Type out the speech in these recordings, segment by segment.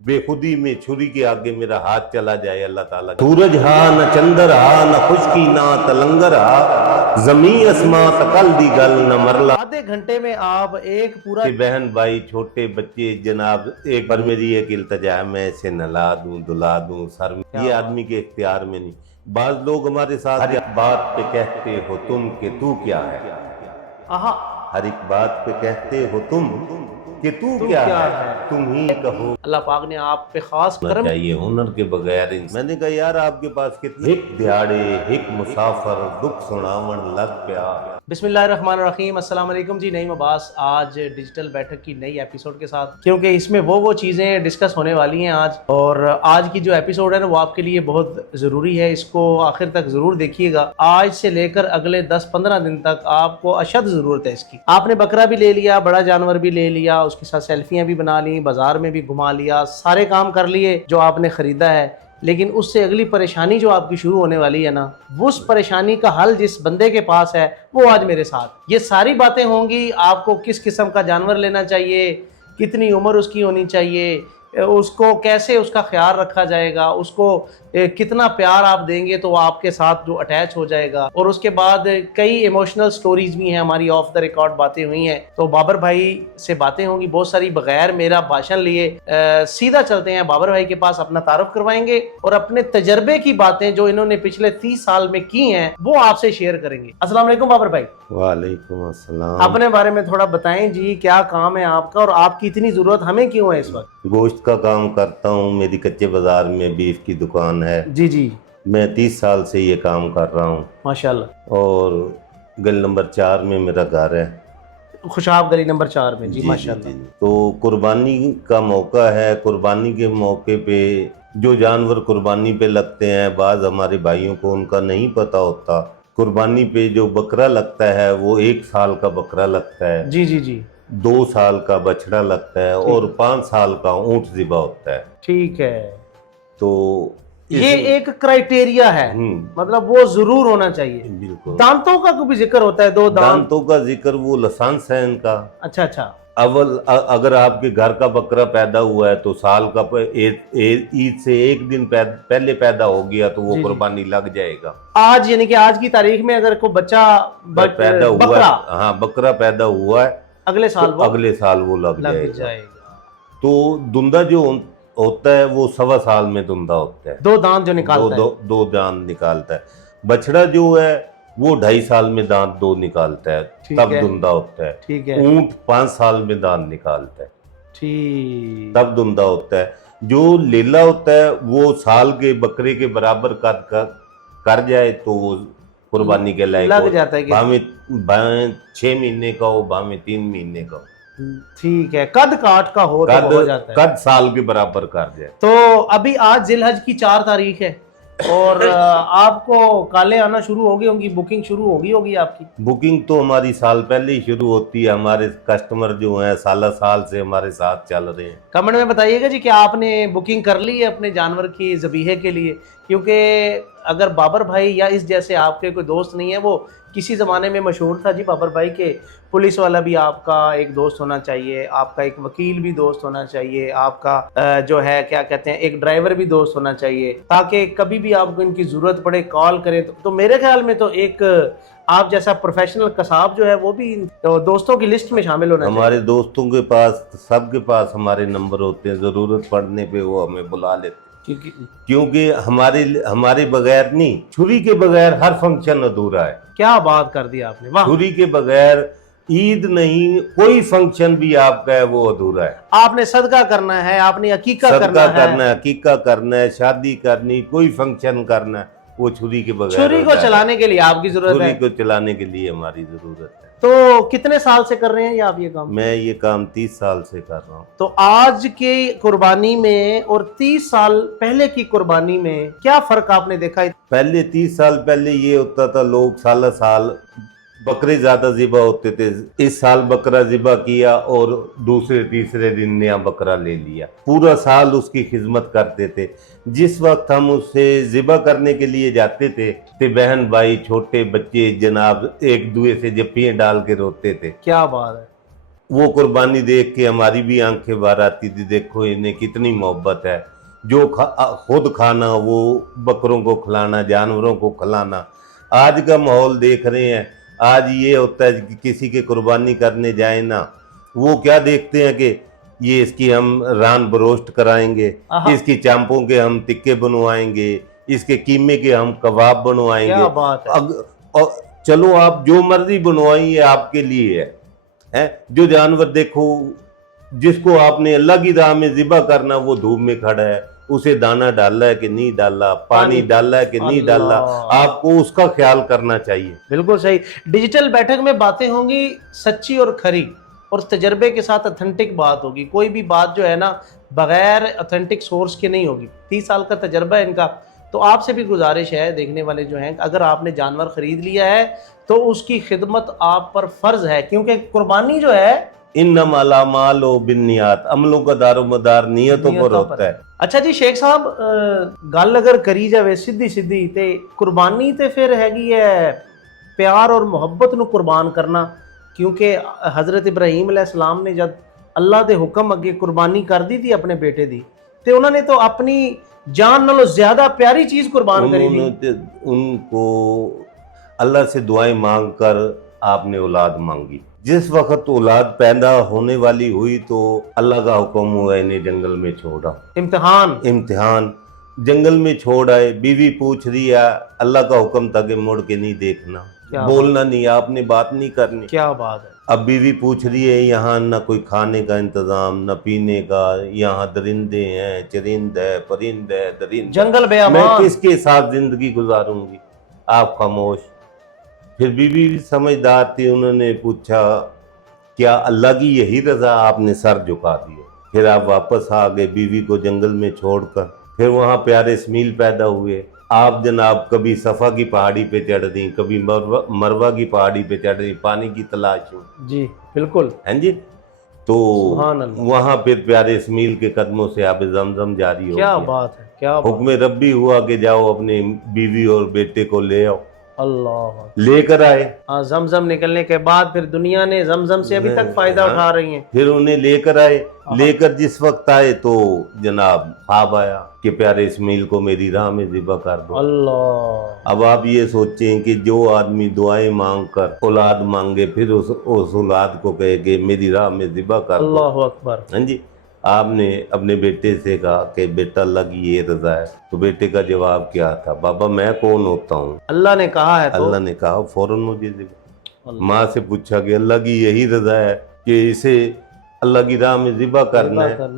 बेखुदी में छुरी के आगे मेरा हाथ चला जाए अल्लाह ताला। सूरज हा न चंदर हा न खुशकी ना तलंगर हा, जमी असमा तकल दी गल न मरला। आधे घंटे में आप एक पूरा बहन भाई छोटे बच्चे जनाब, एक बार मेरी एक इल्तजा है, मैं इसे नहला दूं धुला दूं सर में, ये आदमी के इख्तियार में नहीं। बाज लोग हमारे साथ हर एक बात पे कहते हो तुम कि तू क्या है, आहा हर एक बात पे कहते हो तुम कि तू क्या है, तुम ही कहो। अल्लाह पाक ने आप पे खास करम चाहिए हुनर के बगैर। मैंने कहा यार आपके पास कितने हिक दिहाड़े हिक मुसाफर दुख सुनावन लग प्यार। बिस्मिल्लाहिर्रहमानिर्रहीम। अस्सलाम वालेकुम जी। नईम अब्बास आज डिजिटल बैठक की नई एपिसोड के साथ, क्योंकि इसमें वो चीज़ें डिस्कस होने वाली हैं आज, और आज की जो एपिसोड है ना वो आपके लिए बहुत ज़रूरी है। इसको आखिर तक ज़रूर देखिएगा। आज से लेकर अगले 10-15 दिन तक आपको अशद ज़रूरत है इसकी। आपने बकरा भी ले लिया, बड़ा जानवर भी ले लिया, उसके साथ सेल्फियाँ भी बना ली, बाजार में भी घुमा लिया, सारे काम कर लिए जो आपने ख़रीदा है, लेकिन उससे अगली परेशानी जो आपकी शुरू होने वाली है ना, उस परेशानी का हल जिस बंदे के पास है वो आज मेरे साथ। ये सारी बातें होंगी। आपको किस किस्म का जानवर लेना चाहिए, कितनी उम्र उसकी होनी चाहिए, उसको कैसे उसका ख्याल रखा जाएगा, उसको कितना प्यार आप देंगे तो वो आपके साथ जो अटैच हो जाएगा, और उसके बाद कई इमोशनल स्टोरीज भी हैं, हमारी ऑफ द रिकॉर्ड बातें हुई हैं। तो बाबर भाई से बातें होंगी बहुत सारी, बगैर मेरा भाषण लिए सीधा चलते हैं बाबर भाई के पास, अपना तारुफ करवाएंगे और अपने तजर्बे की बातें जो इन्होंने पिछले 30 साल में की हैं वो आपसे शेयर करेंगे। अस्सलाम वालेकुम बाबर भाई। वालेकुम अस्सलाम। अपने बारे में थोड़ा बताएं जी, क्या काम है आपका और आपकी इतनी जरूरत हमें क्यों है इस वक्त? गोश्त का काम करता हूँ, मेरी कच्चे बाजार में बीफ की दुकान है जी जी। मैं 30 साल से ये काम कर रहा हूँ माशाल्लाह। और गली नंबर 4 में मेरा घर है। खुशाब गली नंबर 4 में। जी जी माशाल्लाह। जी। तो कुर्बानी का मौका है, कुर्बानी के मौके पे जो जानवर कुर्बानी पे लगते हैं, बाज़ हमारे भाइयों को उनका नहीं पता होता। कुर्बानी पे जो बकरा लगता है वो 1 साल का बकरा लगता है, जी जी जी। 2 साल का बछड़ा लगता है और 5 साल का ऊँट ज़िबा होता है। ठीक है। तो ये एक क्राइटेरिया है, मतलब वो जरूर होना चाहिए। बिल्कुल। दांतों का भी जिक्र होता है, 2 दांतों का जिक्र वो लाइसेंस है इनका। अच्छा अच्छा। अगर आपके घर का बकरा पैदा हुआ है तो साल का ईद से 1 दिन पहले पैदा हो गया तो वो कुर्बानी लग जाएगा। आज यानी कि आज की तारीख में अगर कोई बच्चा पैदा हुआ है, हाँ बकरा पैदा हुआ है, अगले साल वो लग जाएगा। तो दुंदा जो होता है वो 1.25 साल में दुंदा होता है। 2 दांत जो निकालता है। 2 दांत निकालता है। बछड़ा जो है वो 2.5 साल में दांत 2 निकालता है, तब दुंदा होता है। ठीक है। ऊंट 5 साल में दांत निकालता है, ठीक, तब दुंदा होता है। जो लेला होता है वो साल के बकरे के बराबर कर जाए तो वो कुर्बानी के लायक लग जाता है। भाਵੇਂ 6 महीने का हो, भाਵੇਂ 3 महीने का हो। ठीक है। कद काट का हो तो हो जाता है। कद साल के बराबर कर जाए। तो अभी आज जिलहज की 4 तारीख है और आपको काले आना शुरू हो गई होंगी, बुकिंग शुरू होगी आपकी? बुकिंग तो हमारी साल पहले ही शुरू होती है। हमारे कस्टमर जो हैं साल से हमारे साथ चल रहे हैं। कमेंट में बताइएगा जी कि आपने बुकिंग कर ली है अपने जानवर की ज़बीहे के लिए, क्योंकि अगर बाबर भाई या इस जैसे आपके कोई दोस्त नहीं है, वो किसी ज़माने में मशहूर था जी बाबर भाई के पुलिस वाला भी आपका एक दोस्त होना चाहिए, आपका एक वकील भी दोस्त होना चाहिए, आपका जो है क्या कहते हैं एक ड्राइवर भी दोस्त होना चाहिए, ताकि कभी भी आपको इनकी ज़रूरत पड़े कॉल करें। तो मेरे ख्याल में तो एक आप जैसा प्रोफेशनल कसाब जो है वो भी तो दोस्तों की लिस्ट में शामिल होना चाहिए। हमारे दोस्तों के पास, सबके पास हमारे नंबर होते हैं, ज़रूरत पड़ने पे वो हमें बुला लेते हैं, क्योंकि हमारे बगैर नहीं, छुरी के बगैर हर फंक्शन अधूरा है। क्या बात कर दी आपने, वाह। छुरी के बगैर ईद नहीं, कोई फंक्शन भी आपका है वो अधूरा है। आपने सदका करना है, आपने अकीका करना है, अकीका करना है, शादी करनी, कोई फंक्शन करना है, वो छुरी के बगैर। छुरी को चलाने के लिए आपकी जरूरत है। छुरी को चलाने के लिए हमारी जरूरत है। तो कितने साल से कर रहे हैं आप ये काम? मैं ये काम 30 साल से कर रहा हूँ। तो आज की कुर्बानी में और 30 साल पहले की कुर्बानी में क्या फर्क आपने देखा? पहले 30 साल पहले ये होता था, लोग साल बकरे ज्यादा ज़िबा होते थे। इस साल बकरा ज़िबा किया और दूसरे तीसरे दिन नया बकरा ले लिया, पूरा साल उसकी खिदमत करते थे। जिस वक्त हम उससे ज़िबा करने के लिए जाते थे तो बहन भाई छोटे बच्चे जनाब एक दूसरे से जप्पियाँ डाल के रोते थे। क्या बात है। वो कुर्बानी देख के हमारी भी आंखें बाहर आती थी, देखो इन्हें कितनी मोहब्बत है, जो खुद खाना वो बकरों को खिलाना, जानवरों को खिलाना। आज का माहौल देख रहे हैं, आज ये होता है कि किसी के कुर्बानी करने जाए ना, वो क्या देखते हैं कि ये इसकी हम रान बरोस्ट कराएंगे, आहा। इसकी चांपों के हम टिक्के बनवाएंगे, इसके कीमे के हम कबाब बनवाएंगे। क्या बात है। और चलो आप जो मर्जी बनवाइए, आपके लिए है। जो जानवर देखो, जिसको आपने अल्लाह की राह में ज़िबा करना, वो धूप में खड़ा है, उसे दाना डाला है कि नहीं डाला, पानी डाला है कि नहीं डाला, आपको उसका ख्याल करना चाहिए। बिल्कुल सही। डिजिटल बैठक में बातें होंगी सच्ची और खरी, और तजर्बे के साथ ऑथेंटिक बात होगी। कोई भी बात जो है ना बगैर ऑथेंटिक सोर्स के नहीं होगी। 30 साल का तजर्बा है इनका। तो आपसे भी गुजारिश है, देखने वाले जो हैं, अगर आपने जानवर खरीद लिया है तो उसकी खिदमत आप पर फर्ज है, क्योंकि कुर्बानी जो है इन्नमल अमालु बिन्नियात, अमलों का दारोमदार नियतों पर होता है। अच्छा जी शेख साहब, गल अगर करी जाए सीधी सीधी ते कुर्बानी ते फिर हैगी है प्यार और मुहब्बत नूं कुर्बान करना, क्योंकि हज़रत इब्राहीम अलैहिस्सलाम ने जब अल्लाह दे हुक्म अगे कुर्बानी कर दी थी अपने बेटे दी, ते उन्होंने तो अपनी जान नालों ज्यादा प्यारी चीज कुर्बान करी थी। उनको अल्लाह से दुआएं मांग कर आपने औलाद मांगी। जिस वक्त औलाद पैदा होने वाली हुई तो अल्लाह का हुक्म हुआ इन्हें जंगल में छोड़ा। इम्तिहान जंगल में छोड़ आए। बीवी पूछ रही है, अल्लाह का हुक्म था कि मुड़ के नहीं देखना, बोलना नहीं, आपने बात नहीं करनी। क्या बात है। अब बीवी पूछ रही है, यहाँ ना कोई खाने का इंतजाम, न पीने का, यहाँ दरिंदे हैं, चरिंद है, परिंद है, दरिंद, जंगल बेअमान, मैं किसके साथ जिंदगी गुजारूंगी? आप खामोश। फिर बीवी भी समझदार थी, उन्होंने पूछा, क्या अल्लाह की यही रजा? आपने सर झुका दिया। फिर आप वापस आ गए बीवी को जंगल में छोड़कर। फिर वहाँ प्यारे इस्माइल पैदा हुए। आप जनाब कभी सफ़ा की पहाड़ी पे चढ़ दी, कभी मरवा की पहाड़ी पे चढ़ दी, पानी की तलाश में। जी बिल्कुल, हैं जी। तो वहाँ फिर प्यारे इस्माइल के कदमों से आप जमजम जारी हो गया। क्या बात है, क्या हुक्म रब्बी हुआ कि जाओ अपने बीवी और बेटे को ले आओ। अल्लाह लेकर आए। हाँ, जमजम निकलने के बाद फिर दुनिया ने जमजम से अभी तक फायदा उठा रही है। फिर उन्हें लेकर आए। लेकर जिस वक्त आए तो जनाब ख्वाब आया कि प्यारे इस्माइल को मेरी राह में ज़िबा कर दो। अल्लाह। अब आप ये सोचें कि जो आदमी दुआएं मांग कर औलाद मांगे, फिर उस औलाद को कहे कि मेरी राह में ज़िबा कर दो। अल्लाह अकबर। हाँ जी। आपने अपने बेटे से कहा कि बेटा अल्लाह की ये रजा है, तो बेटे का जवाब क्या था? बाबा मैं कौन होता हूँ? अल्लाह ने कहा है तो? अल्लाह ने कहा फौरन मुझे ज़िबा। माँ से पूछा कि अल्लाह की यही रजा है कि इसे अल्लाह की राह में ज़िबा करना है?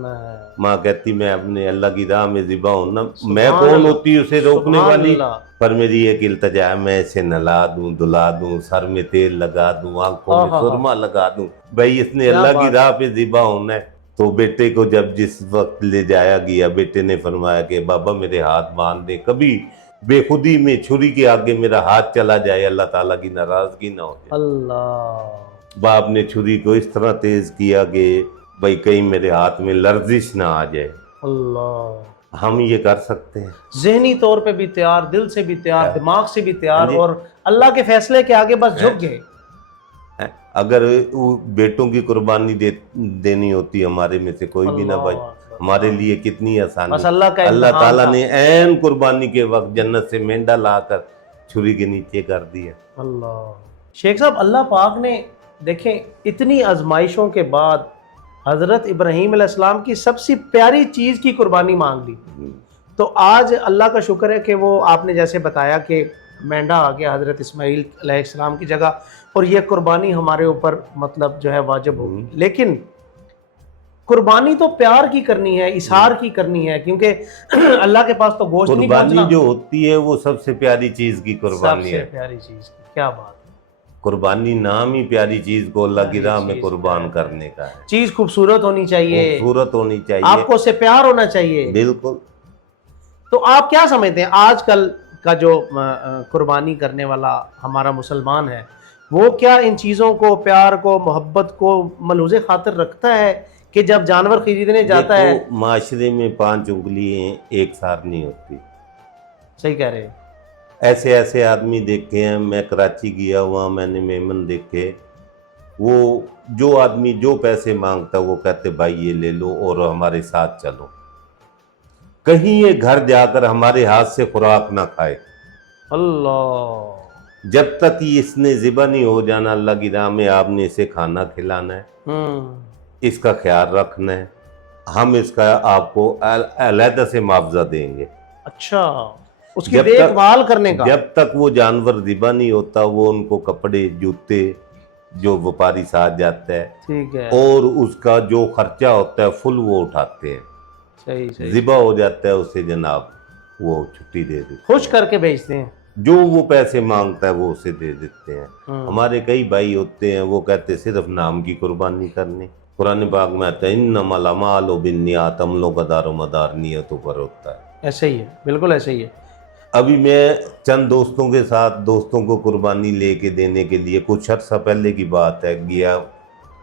माँ कहती मैं अपने अल्लाह की राह में ज़िबा हूँ ना, मैं कौन होती उसे रोकने वाली? पर मेरी एक इल्तजा है, मैं इसे नहला दूं, धुला दूं, सर में तेल लगा दूं, आंखों में सुरमा लगा दूं, भाई इसने अल्लाह की राह पे ज़िबा होना है। तो बेटे को जब जिस वक्त ले जाया गया, बेटे ने फरमाया कि बाबा मेरे हाथ बांध दे, कभी बेखुदी में छुरी के आगे मेरा हाथ चला जाए, अल्लाह ताला की नाराजगी ना हो जाए। अल्लाह। बाप ने छुरी को इस तरह तेज किया कि भाई कहीं मेरे हाथ में लर्जिश ना आ जाए। अल्लाह। हम ये कर सकते हैं, ज़हनी तौर पे भी तैयार, दिल से भी तैयार, दिमाग से भी तैयार, और अल्लाह के फैसले के आगे बस झुक गए। अगर बेटों की कुर्बानी देनी होती हमारे में से कोई भी ना भाई, हमारे लिए कितनी आसानी। अल्लाह ताला ने ऐन कुर्बानी के वक्त जन्नत से मेंढा लाकर छुरी के नीचे कर दिया। अल्लाह। शेख साहब, अल्लाह पाक ने देखें इतनी आजमाइशों के बाद हज़रत इब्राहीम अलैहिस्सलाम की सबसे प्यारी चीज़ की कुर्बानी मांग ली। तो आज अल्लाह का शुक्र है कि वो आपने जैसे बताया कि मेंढा आ गया हज़रत इस्माइल अलैहिस्सलाम की जगह, और ये कुर्बानी हमारे ऊपर मतलब जो है वाजिब होगी। लेकिन कुर्बानी तो प्यार की करनी है, इशार की करनी है, क्योंकि अल्लाह के पास तो गोश्त नहीं पहुंचना। कुर्बानी जो होती है वो सबसे प्यारी चीज की कुर्बानी है, सबसे प्यारी चीज की। क्या बात है। कुर्बानी नाम ही प्यारी चीज को अल्लाह की राह में कुर्बान करने का है। चीज खूबसूरत होनी चाहिए, खूबसूरत होनी चाहिए, आपको से प्यार होना चाहिए। बिल्कुल। तो आप क्या समझते हैं आजकल का जो कुर्बानी करने वाला हमारा मुसलमान है, वो क्या इन चीज़ों को, प्यार को, मोहब्बत को मलूज़े खातिर रखता है कि जब जानवर खरीदने जाता है? माशरे में 5 उंगलियां एक सार नहीं होती। सही कह रहे हैं। ऐसे ऐसे आदमी देखे हैं, मैं कराची गया, वहाँ मैंने मेमन देखे وہ جو آدمی جو پیسے مانگتا وہ کہتے بھائی یہ لے لو اور ہمارے ساتھ چلو، کہیں یہ گھر جا کر ہمارے ہاتھ سے خوراک نہ کھائے۔ اللہ، جب تک اس نے ذبح نہیں ہو جانا اللہ کی راہ میں، آپ نے اسے کھانا کھلانا ہے، اس کا خیال رکھنا ہے، ہم اس کا آپ کو علیحدہ سے معاوضہ دیں گے۔ اچھا، اس کی دیکھ بھال کرنے کا؟ جب تک وہ جانور ذبح نہیں ہوتا وہ ان کو کپڑے جوتے جو وپاری ساتھ جاتا ہے، ٹھیک ہے، اور اس کا جو خرچہ ہوتا ہے فل وہ اٹھاتے ہیں۔ صحیح صحیح، ذبح ہو جاتا ہے اسے جناب وہ چھٹی دے دیتے ہیں، خوش کر کے بھیجتے ہیں، جو وہ پیسے مانگتا ہے وہ اسے دے دیتے ہیں۔ ہمارے کئی بھائی ہوتے ہیں وہ کہتے صرف نام کی قربانی کرنی۔ قرآن پاک میں آتا ہے انما الاعمال بالنیات، عملوں کا دار و مدار نیتوں پر ہوتا ہے۔ ایسے ہی ہے، بالکل ایسے ہی ہے۔ ابھی میں چند دوستوں کے ساتھ دوستوں کو قربانی لے کے دینے کے لیے کچھ عرصہ پہلے کی بات ہے گیا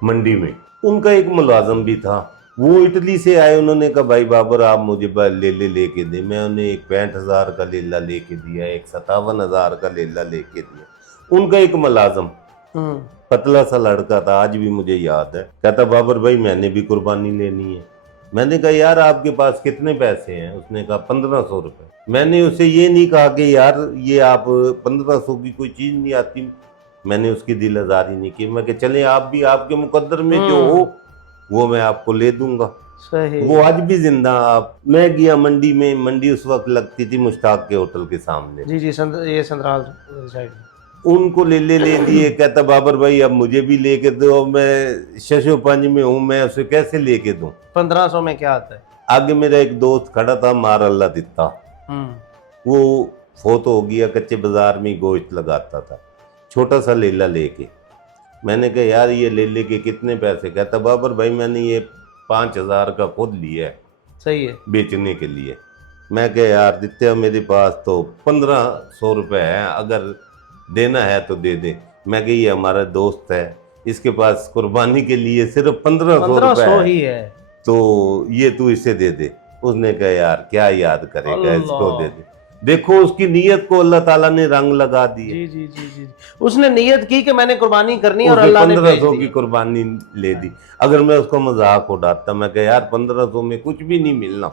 منڈی میں، ان کا ایک ملازم بھی تھا، وہ اٹلی سے آئے، انہوں نے کہا بھائی بابر آپ مجھے لیلے لے کے دیں، میں انہیں ایک 65,000 کا لیلہ لے کے دیا، ایک 57,000 کا لیلہ لے کے دیا۔ ان کا ایک ملازم پتلا سا لڑکا تھا، آج بھی مجھے یاد ہے، کہتا بابر بھائی میں نے بھی قربانی لینی ہے۔ میں نے کہا یار آپ کے پاس کتنے پیسے ہیں؟ اس نے کہا 1,500 روپے۔ میں نے اسے یہ نہیں کہا کہ یار یہ آپ 1,500 کی کوئی چیز نہیں آتی، میں نے اس کی دل آزاری نہیں کی، میں کہ چلیں آپ بھی آپ کے مقدر میں جو ہو وہ میں آپ کو لے دوں گا۔ صحیح، وہ آج بھی زندہ۔ آپ میں گیا منڈی میں، منڈی اس وقت لگتی تھی مشتاق کے ہوٹل کے سامنے، جی جی، یہ سنترال سائڈ، ان کو لے لیے، کہتا بابر بھائی اب مجھے بھی لے کے دو، میں ششو پنج میں ہوں، میں اسے کیسے لے کے دوں؟ 1500 میں کیا آتا ہے؟ آگے میرا ایک دوست کھڑا تھا مار اللہ دیتا، وہ فوت ہو گیا، کچے بازار میں گوشت لگاتا تھا، چھوٹا سا لیلہ لے کے۔ میں نے کہا یار یہ لیلے کے کتنے پیسے؟ کہتا بابر بھائی میں نے یہ 5,000 کا خود لیا ہے، صحیح ہے، بیچنے کے لیے۔ میں کہا یار دیتے میرے پاس تو 1,500 روپے ہے، اگر دینا ہے تو دے دیں۔ میں کہ یہ ہمارا دوست ہے، اس کے پاس قربانی کے لیے صرف 1,500 روپے ہی ہے، تو یہ تو اسے دے دے۔ اس نے کہا یار کیا یاد کرے گا، اس کو دے دے۔ دیکھو اس کی نیت کو اللہ تعالیٰ نے رنگ لگا دی۔ جی جی جی جی، اس نے نیت کی کہ میں نے قربانی کرنی ہے اور اس نے اللہ نے 1,500 کی قربانی لے دی۔ اگر میں اس کو مذاق اڑاتا میں کہ یار 1,500 میں کچھ بھی نہیں ملنا،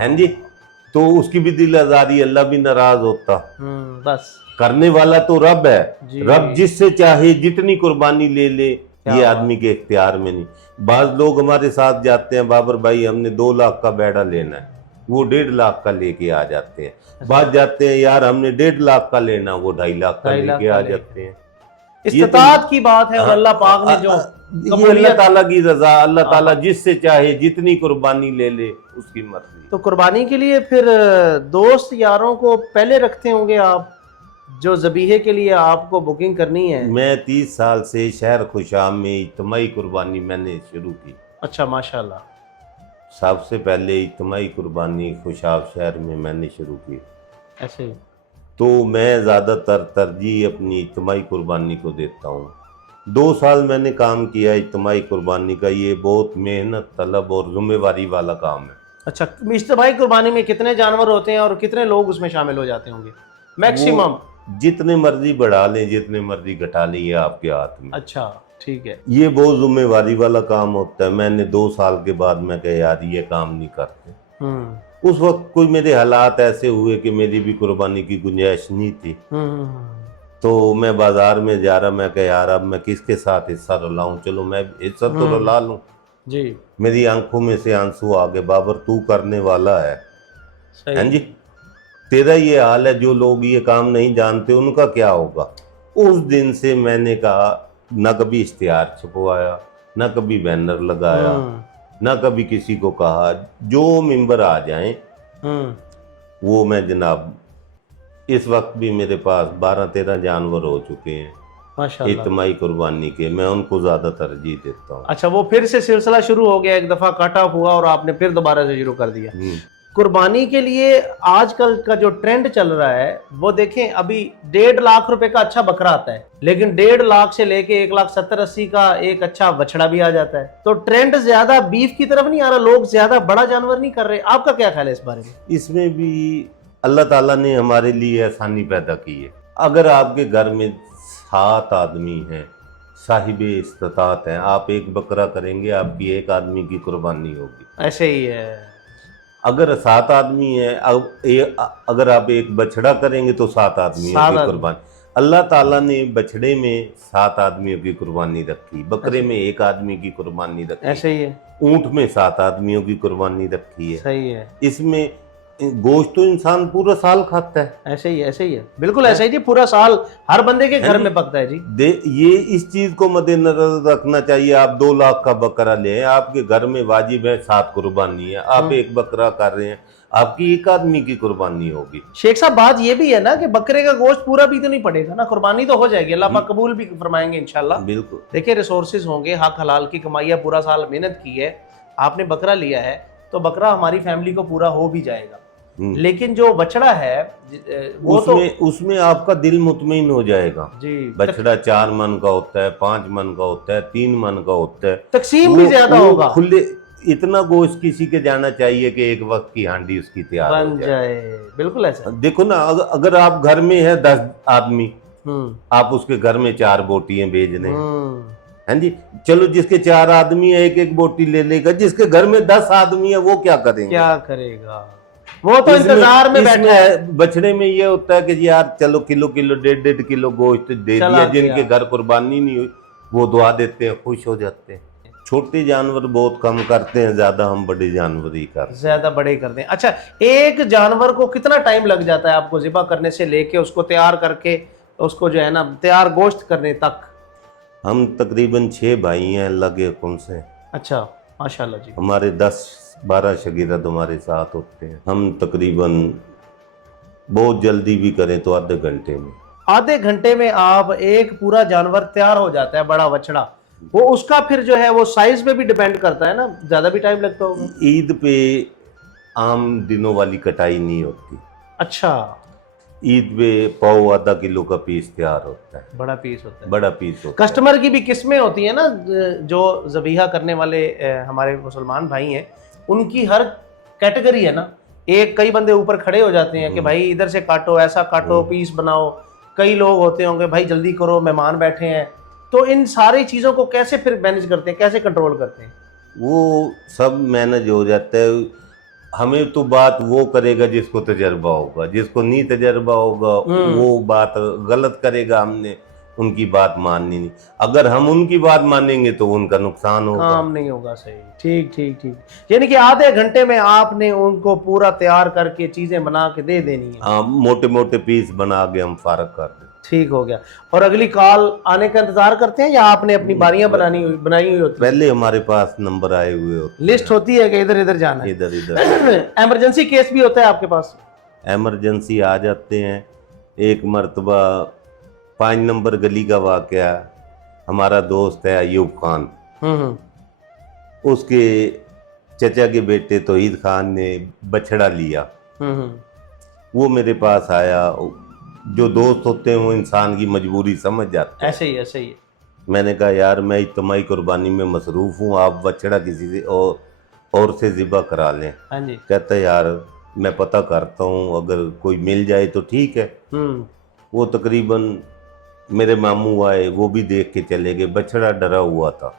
ہیں جی، تو اس کی بھی دل آزاری، اللہ بھی ناراض ہوتا۔ بس کرنے والا تو رب ہے، جی، رب جس سے چاہے جتنی قربانی لے لے، یہ آدمی کے اختیار میں نہیں۔ بعض لوگ ہمارے ساتھ جاتے ہیں بابر بھائی ہم نے 2 لاکھ کا بیڑا لینا ہے، وہ 1.5 لاکھ کا لے کے آ جاتے ہیں۔ بعض جاتے ہیں یار ہم نے 1.5 لاکھ کا لینا، وہ 2.5 لاکھ کا لے کے آ جاتے ہیں۔ استطاعت کی بات ہے، اور اللہ پاک نے جو یہ اللہ تعالیٰ کی رضا، اللہ تعالیٰ جس سے چاہے جتنی قربانی لے لے اس کی مرضی۔ تو قربانی کے لیے پھر دوست یاروں کو پہلے رکھتے ہوں گے آپ، جو ذبیحے کے لیے آپ کو بکنگ کرنی ہے؟ میں 30 سال سے شہر خوشام میں اجتماعی قربانی میں نے شروع کی۔ اچھا، ماشاءاللہ، سب سے پہلے اجتماعی قربانی خوشاب شہر میں نے شروع کی، ایسے ہی، تو میں زیادہ تر ترجیح اپنی اجتماعی قربانی کو دیتا ہوں۔ 2 سال میں نے کام کیا اجتماعی قربانی کا، یہ بہت محنت طلب اور ذمہ داری والا کام ہے۔ اچھا، اجتماعی قربانی میں کتنے جانور ہوتے ہیں اور کتنے لوگ اس میں شامل ہو جاتے ہوں گے میکسیمم؟ جتنے مرضی بڑھا لیں جتنے مرضی گھٹا لیں، یہ آپ کے ہاتھ میں۔ اچھا، ٹھیک ہے، یہ بہت ذمہ داری والا کام ہوتا ہے۔ میں نے 2 سال کے بعد میں کہا یار یہ کام نہیں کرتے۔ اس وقت کوئی میرے حالات ایسے ہوئے کہ میری بھی قربانی کی گنجائش نہیں تھی، تو میں بازار میں جا رہا، میں کہا یار اب میں کس کے ساتھ حصہ رلاؤں، چلو میں حصہ تو رلا لوں۔ جی، میری آنکھوں میں سے آنسو آگے، بابر تو کرنے والا ہے، ہیں جی، تیرا یہ حال ہے، جو لوگ یہ کام نہیں جانتے ان کا کیا ہوگا۔ اس دن سے میں نے کہا نہ کبھی اشتہار چھپوایا، نہ کبھی بینر لگایا، نہ کبھی کسی کو کہا، جو ممبر آ جائیں وہ میں جناب، اس وقت بھی میرے پاس 12-13 جانور ہو چکے ہیں ماشاءاللہ، اجتماعی قربانی کے، میں ان کو زیادہ ترجیح دیتا ہوں۔ اچھا، وہ پھر سے سلسلہ شروع ہو گیا، ایک دفعہ کٹ آف ہوا اور آپ نے پھر دوبارہ سے شروع کر دیا قربانی کے لیے؟ آج کل کا جو ٹرینڈ چل رہا ہے وہ دیکھیں، ابھی 1.5 لاکھ روپے کا اچھا بکرا آتا ہے، لیکن 1.5 لاکھ سے لے کے 1,70,80 کا ایک اچھا بچڑا بھی آ جاتا ہے۔ تو ٹرینڈ زیادہ بیف کی طرف نہیں آ رہا، لوگ زیادہ بڑا جانور نہیں کر رہے؟ آپ کا کیا خیال ہے اس بارے میں؟ اس میں بھی اللہ تعالیٰ نے ہمارے لیے آسانی پیدا کی ہے۔ اگر آپ کے گھر میں 7 آدمی ہیں साहिब इस्तात हैं, आप एक बकरा करेंगे आपकी एक आदमी की कुर्बानी होगी। ऐसे ही है। अगर 7 आदमी है, अगर आप एक बछड़ा करेंगे तो 7 आदमियों 7 की आदमी। कुर्बानी। अल्लाह ताला ने बछड़े में 7 आदमियों की कुर्बानी रखी, बकरे में 1 आदमी की कुर्बानी रखी, ऐसे ही है। ऊंट में 7 आदमियों की कुर्बानी रखी है। सही है। इसमें गोश्त तो इंसान पूरा साल खाता है। ऐसे ही है बिल्कुल ऐसे ही जी, पूरा साल हर बंदे के घर में पकता है जी। ये इस चीज को मद्देनजर रखना चाहिए। आप 2 लाख का बकरा ले, आपके घर में वाजिब है 7 कुर्बानी है, आप एक बकरा कर रहे हैं, आपकी 1 आदमी की कुर्बानी होगी। शेख साहब बात ये भी है ना कि बकरे का गोश्त पूरा भी तो नहीं पड़ेगा ना, कुर्बानी तो हो जाएगी, अल्लाह पाक कबूल भी फरमाएंगे इंशाल्लाह। बिल्कुल। देखिए रिसोर्सेज होंगे, हक हलाल की कमाइयाँ, पूरा साल मेहनत की है, आपने बकरा लिया है तो बकरा हमारी फैमिली को पूरा हो भी जाएगा। लेकिन जो बछड़ा है वो उसमें आपका दिल मुतमईन हो जाएगा जी। बछड़ा 4 मन का होता है, 5 मन का होता है, 3 मन का होता है, तकसीम भी ज्यादा होगा। खुले इतना गोश्त किसी के जाना चाहिए कि एक वक्त की हांडी उसकी तैयार बन जाए। बिल्कुल ऐसा। देखो ना, अगर आप घर में है 10 आदमी, आप उसके घर में 4 बोटियां भेज रहे हैं, हाँ जी, चलो जिसके 4 आदमी है एक एक बोटी ले लेगा, जिसके घर में 10 आदमी है वो क्या करेंगे? क्या करेगा? वो तो इंतजार में बैठा है। बछड़े में ये होता है कि यार चलो किलो 1.5 किलो गोश्त दे दिया, जिनके घर कुर्बानी नहीं हुई वो दुआ देते हैं, खुश हो जाते हैं। छोटे जानवर बहुत कम करते हैं, ज्यादा हम बड़े जानवर ही करते हैं। ज्यादा बड़े करते हैं। अच्छा, एक जानवर को कितना टाइम लग जाता है आपको ज़िबा करने से लेके उसको तैयार करके उसको जो है ना तैयार गोश्त करने तक? हम तकरीबन 6 भाई हैं अल्लाह के हुक्म से। अच्छा, माशाल्लाह जी। हमारे 10-12 शागिर्द हमारे साथ होते हैं। हम तकरीबन बहुत जल्दी भी करें तो आधे घंटे में। आधे घंटे में आप एक पूरा जानवर तैयार हो जाता है, बड़ा बछड़ा। वो उसका फिर जो है वो साइज पे भी डिपेंड करता है ना, ज्यादा भी टाइम लगता होगा। ईद पे आम दिनों वाली कटाई नहीं होती। अच्छा, ईद पे पाव आधा किलो का पीस तैयार होता है, बड़ा पीस होता है। बड़ा पीस होता है। कस्टमर की भी किस्में होती है ना, जो ज़बीहा करने वाले हमारे मुसलमान भाई हैं, उनकी हर कैटेगरी है ना। एक कई बंदे ऊपर खड़े हो जाते हैं कि भाई इधर से काटो, ऐसा काटो, पीस बनाओ। कई लोग होते होंगे भाई जल्दी करो, मेहमान बैठे हैं। तो इन सारी चीज़ों को कैसे फिर मैनेज करते हैं, कैसे कंट्रोल करते हैं? वो सब मैनेज हो जाता है। हमें तो बात वो करेगा जिसको तजर्बा होगा, जिसको नहीं तजर्बा होगा वो बात गलत करेगा। हमने उनकी बात माननी नहीं, अगर हम उनकी बात मानेंगे तो उनका नुकसान होगा, काम नहीं होगा। सही, ठीक ठीक ठीक। यानी कि आधे घंटे में आपने उनको पूरा तैयार करके चीजें बना के दे देनी है। हाँ, मोटे मोटे पीस बना के हम फारग कर दें। ठीक हो गया। और अगली कॉल आने का इंतजार करते हैं या आपने अपनी बारियां बनाई हुई होती? पहले हमारे पास नंबर आए हुए होते, लिस्ट होती है कि इधर इधर जाना है, इधर इधर। इमरजेंसी केस भी होता है आपके पास? इमरजेंसी आ जाते हैं। एक मरतबा 5 नंबर गली का वाकया, हमारा दोस्त है अयूब खान, उसके चचा के बेटे तौहीद खान ने बछड़ा लिया, वो मेरे पास आया। जो दोस्त होते हैं वो इंसान की मजबूरी समझ जाते हैं। ऐसे ही ऐसे ही। मैंने कहा यार मैं इज्तिमाई कुर्बानी में मसरूफ़ हूँ, आप बछड़ा किसी से और से ज़िबा करा लें। हाँ जी। कहता है यार मैं पता करता हूँ, अगर कोई मिल जाए तो ठीक है। वो तकरीबन मेरे मामू आए, वो भी देख के चले गए, बछड़ा डरा हुआ था।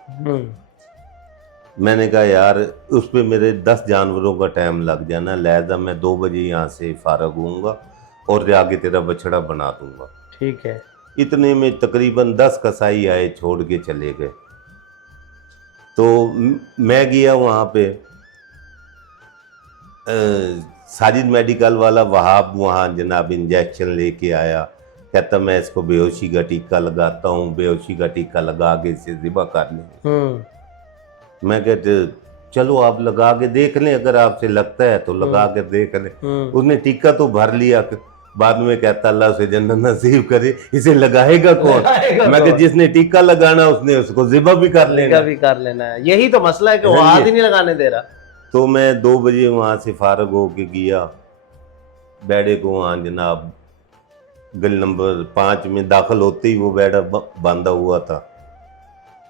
मैंने कहा यार उस पे मेरे 10 जानवरों का टाइम लग जाना, लिहाजा मैं 2 बजे यहाँ से फारग होऊंगा और आगे तेरा बछड़ा बना दूंगा। ठीक है। इतने में तकरीबन 10 कसाई आए, छोड़ के चले गए। तो मैं गया वहाँ पे, साजिद मेडिकल वाला वहाब वहाँ जनाब इंजेक्शन लेके आया। कहता मैं इसको बेहोशी का टीका लगाता हूँ, बेहोशी का टीका लगा के इसे ज़िबा कर लें। मैं कहते चलो आप लगा के देख लें, अगर आपसे लगता है तो लगा के देख लें। उसने टीका तो भर लिया, बाद में कहता अल्लाह से जन्नत नसीब करे, इसे लगाएगा कौन? मैं कहता जिसने टीका लगाना उसने उसको ज़िबा भी कर लेना है। यही तो मसला है कि वो हाथ ही नहीं लगाने दे रहा। तो मैं 2 बजे वहाँ से फारग होके गया, बेड़े को वहाँ जनाब गली नंबर 5 में दाखिल होते ही वो बेड़ा बांधा हुआ था।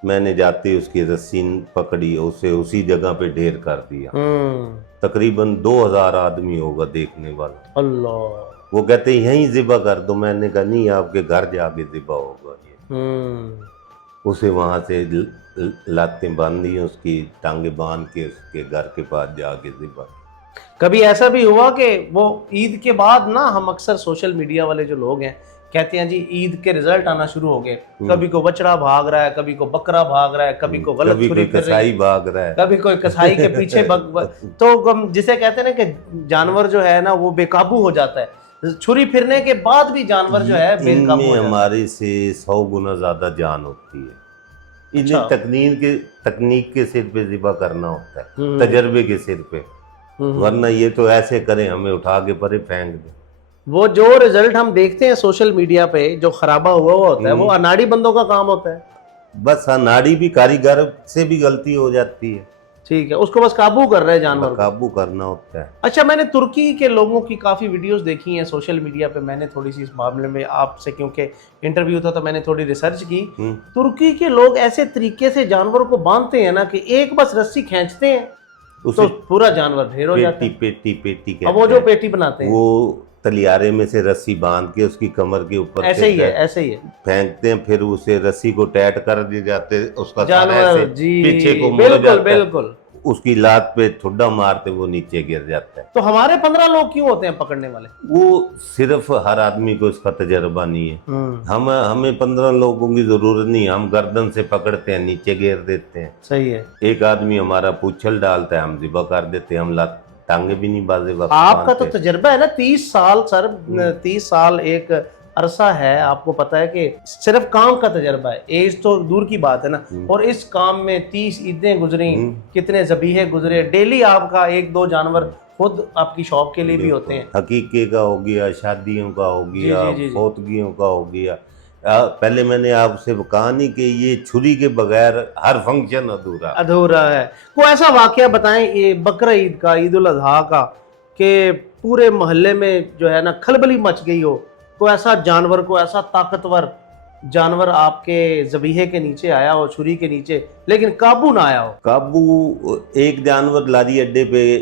मैंने जाते उसकी रस्सी पकड़ी, उसे उसी जगह पे ढेर कर दिया। तकरीबन 2000 आदमी होगा देखने वाला। अल्लाह। वो कहते यहीं ज़िबा कर दो। मैंने कहा नहीं, आपके घर जाके ज़िबा होगा ये। उसे वहाँ से लातें बांधी, उसकी टांगे बांध के उसके घर के पास जाके ज़िबा। कभी ऐसा भी हुआ कि वो ईद के बाद ना, हम अक्सर सोशल मीडिया वाले जो लोग हैं कहते हैं जी ईद के रिजल्ट आना शुरू हो गए, कभी को बछड़ा भाग रहा है, कभी को बकरा भाग रहा है, कभी को गलत कभी छुरी कोई फिर रही कसाई है, भाग रहा है, कभी कोई कसाई के पीछे तो हम जिसे कहते हैं ना कि जानवर जो है ना वो बेकाबू हो जाता है, छुरी फिरने के बाद भी जानवर जो है बेकाबू इनमें हो जाता है। हमारे से 100 गुना ज्यादा जान होती है। इन्हें अच्छा। तकनीक के सिर पे ज़िबा करना होता है, हम्म। तजर्बे के सिर पे, वरना ये तो ऐसे करें हमें उठा के परे फेंक दे। वो जो रिजल्ट हम देखते हैं सोशल मीडिया पे जो खराबा हुआ होता है वो अनाड़ी बंदों का काम होता है। बस नाड़ी भी कारीगर से भी गलती हो जाती है, ठीक है, उसको बस काबू कर रहे हैं जानवर को। काबू करना होता है। अच्छा, मैंने तुर्की के लोगों की काफ़ी वीडियोस देखी हैं सोशल मीडिया पे, मैंने थोड़ी सी इस मामले में आपसे, क्योंकि इंटरव्यू था तो मैंने थोड़ी रिसर्च की। तुर्की के लोग ऐसे तरीके से जानवरों को बांधते हैं ना कि एक बस रस्सी खींचते हैं तो पूरा जानवर ढेर हो जाता है। पेटी अब वो जो पेटी बनाते हैं वो तलियारे में से रस्सी बांध के उसकी कमर के ऊपर ऐसे ही है फेंकते हैं, फिर उसे रस्सी को टाइट कर दिए जाते, उसका जानवर जी पीछे को मुड़ बिल्कुल जाता है, बिल्कुल, उसकी लात पे ठुड्डा मारते वो नीचे गिर जाता है। तो हमारे 15 लोग क्यों होते हैं पकड़ने वाले? वो सिर्फ हर आदमी को इसका तजर्बा नहीं है। हमें 15 लोगों की जरूरत नहीं, हम गर्दन से पकड़ते हैं नीचे गिर देते हैं। सही है। एक आदमी हमारा पूछल डालता है, हम ज़िबा कर देते हैं, हम लात टांगे भी नहीं बाजे वक्त आपका तो तजर्बा है ना 30 साल सर, 30 साल एक अरसा है, आपको पता है कि सिर्फ काम का तजर्बा है, एज तो दूर की बात है ना, और इस काम में 30 ईदें गुजरी, कितने ज़बीहे गुजरे, डेली आपका 1-2 जानवर खुद आपकी शॉप के लिए भी होते हैं। हकीके का हो गया, शादियों का हो गया, फौतगियों का हो गया। पहले मैंने आपसे कहा नहीं कि ये छुरी के बगैर हर फंक्शन अधूरा है। कोई ऐसा वाकया बताएं ये बकरा ईद का, ईद उल अजहा का, कि पूरे मोहल्ले में जो है ना खलबली मच गई हो, कोई ऐसा जानवर, कोई ऐसा ताकतवर जानवर आपके ज़बीहे के नीचे आया हो, छुरी के नीचे, लेकिन काबू ना आया हो? काबू एक जानवर लारी अड्डे पे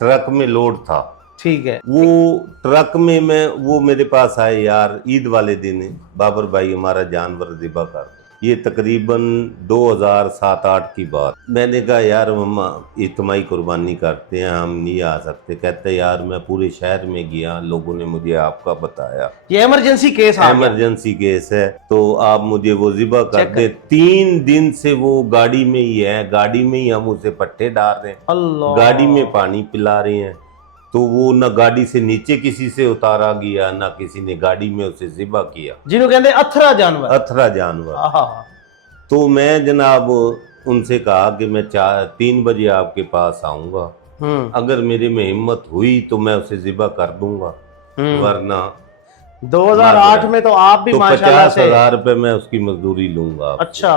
ट्रक में लोड था, ठीक है, वो ट्रक में वो मेरे पास आए, यार ईद वाले दिन बाबर भाई हमारा जानवर ज़िबा कर दो। ये तकरीबन 2007-8 की बात। मैंने कहा यार मम्मा इज्तिमाई कुर्बानी करते हैं, हम नहीं आ सकते। कहते यार मैं पूरे शहर में गया, लोगों ने मुझे आपका बताया, ये इमरजेंसी केस इमरजेंसी केस है, तो आप मुझे वो ज़िबा कर दे। 3 दिन से वो गाड़ी में ही है, गाड़ी में ही हम उसे पट्टे डाल रहे हैं, गाड़ी में पानी पिला रहे हैं, तो वो ना गाड़ी से नीचे किसी से उतारा गया, ना किसी ने गाड़ी में उसे ज़िबा किया, जिन्हों कहते हैं अथरा जानवर। तो मैं जनाब उनसे कहा कि मैं 3 बजे आपके पास आऊंगा, अगर मेरे में हिम्मत हुई तो मैं उसे ज़िबा कर दूंगा, वरना 2008 में तो आप भी माशाल्लाह से 50,000 रुपये मैं उसकी मजदूरी लूंगा। अच्छा,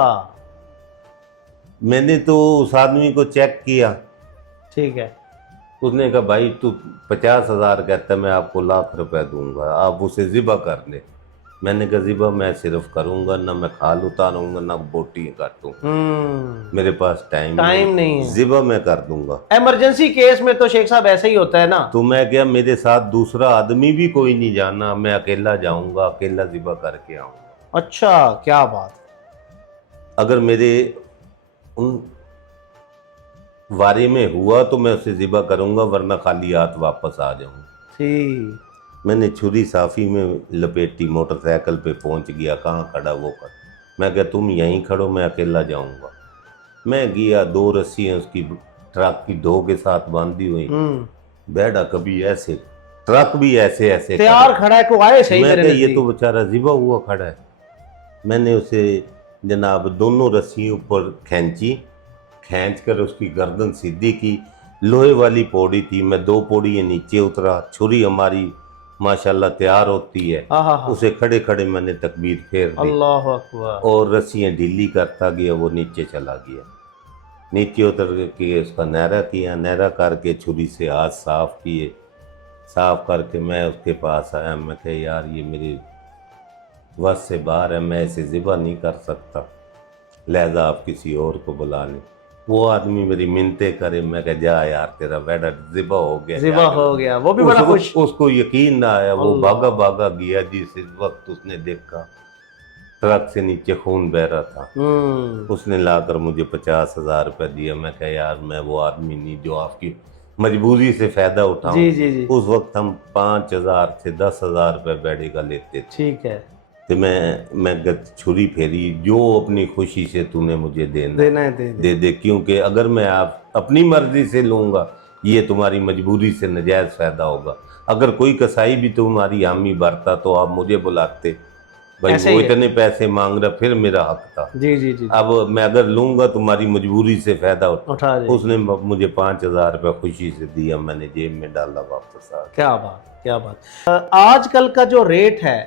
मैंने तो उस आदमी को चेक किया, ठीक है, उसने कहा भाई तू 50,000 कहता, मैं आपको ₹1,00,000 दूंगा, आप उसे ज़िबा कर ले। मैंने कहा ज़िबा मैं सिर्फ करूंगा, ना मैं खाल उतारूंगा, ना बोटी काटूं, मेरे पास टाइम नहीं है, ज़िबा मैं कर दूंगा। इमरजेंसी केस में तो शेख साहब ऐसे ही होता है ना। तो मैं क्या, मेरे साथ दूसरा आदमी भी कोई नहीं जाना, मैं अकेला जाऊंगा, अकेला ज़िबा करके आऊंगा। अच्छा, क्या बात। अगर मेरे उन वारे में हुआ तो मैं उसे ज़िबा करूंगा, वरना खाली हाथ वापस आ जाऊंगा। ठीक। मैंने छुरी साफ़ी में लपेटी, मोटरसाइकिल पे पहुंच गया, कहाँ खड़ा वो कर, मैं कहा तुम यहीं खड़ो, मैं अकेला जाऊंगा। मैं गया, 2 रस्सियाँ उसकी ट्रक की ढो के साथ बांधी हुई, बैठा, कभी ऐसे ट्रक भी ऐसे ऐसे तैयार खड़ा है, को आए सही। मैं कहा ये तो बेचारा ज़िबा हुआ खड़ा है। मैंने उसे जनाब दोनों रस्सी ऊपर खींच कर उसकी गर्दन सीधी की, लोहे वाली पौड़ी थी, मैं 2 पौड़ी नीचे उतरा, छुरी हमारी माशाल्लाह तैयार होती है, उसे खड़े खड़े मैंने तकबीर फेर दी, अल्लाहु अकबर, और रस्सियाँ ढीली करता गया, वो नीचे चला गया। नीचे उतर के उसका नहरा किया, नहरा करके छुरी से हाथ साफ किए, साफ करके मैं उसके पास आया। मैं कहा यार ये मेरे वस से बाहर है, मैं इसे ज़िबा नहीं कर सकता, लिहाजा आप किसी और को बुला लें। वो आदमी मेरी मिन्नतें करे, मैं कहा जा यार तेरा बेटा ज़िबा हो गया, वो भी बड़ा खुश। उसको यकीन ना आया, वो भागा गया जिस वक्त उसने देखा। ट्रक से नीचे खून बह रहा था। उसने लाकर मुझे 50,000 रुपये दिया। मैं कहा यार मैं वो आदमी नहीं जो आपकी मजबूरी से फायदा उठाऊं। जी जी जी, उस वक्त हम 5,000 से 10,000 रुपये बेड़े का लेते थे। ठीक है, तो मैं छुरी फेरी, जो अपनी खुशी से तूने मुझे देना है दे दे, क्योंकि अगर मैं आप अपनी मर्जी से लूँगा ये तुम्हारी मजबूरी से नजायज़ फ़ायदा होगा। अगर कोई कसाई भी तुम्हारी हामी भरता तो आप मुझे बुलाते, भाई ऐसे वो ही है। इतने पैसे मांग रहा, फिर मेरा हक था। जी जी जी, अब मैं अगर लूँगा तुम्हारी मजबूरी से फ़ायदा उठा दे। उसने मुझे 5,000 रुपये खुशी से दिया, मैंने जेब में डाला, वापस आ गया। क्या बात, क्या बात। आजकल का जो रेट है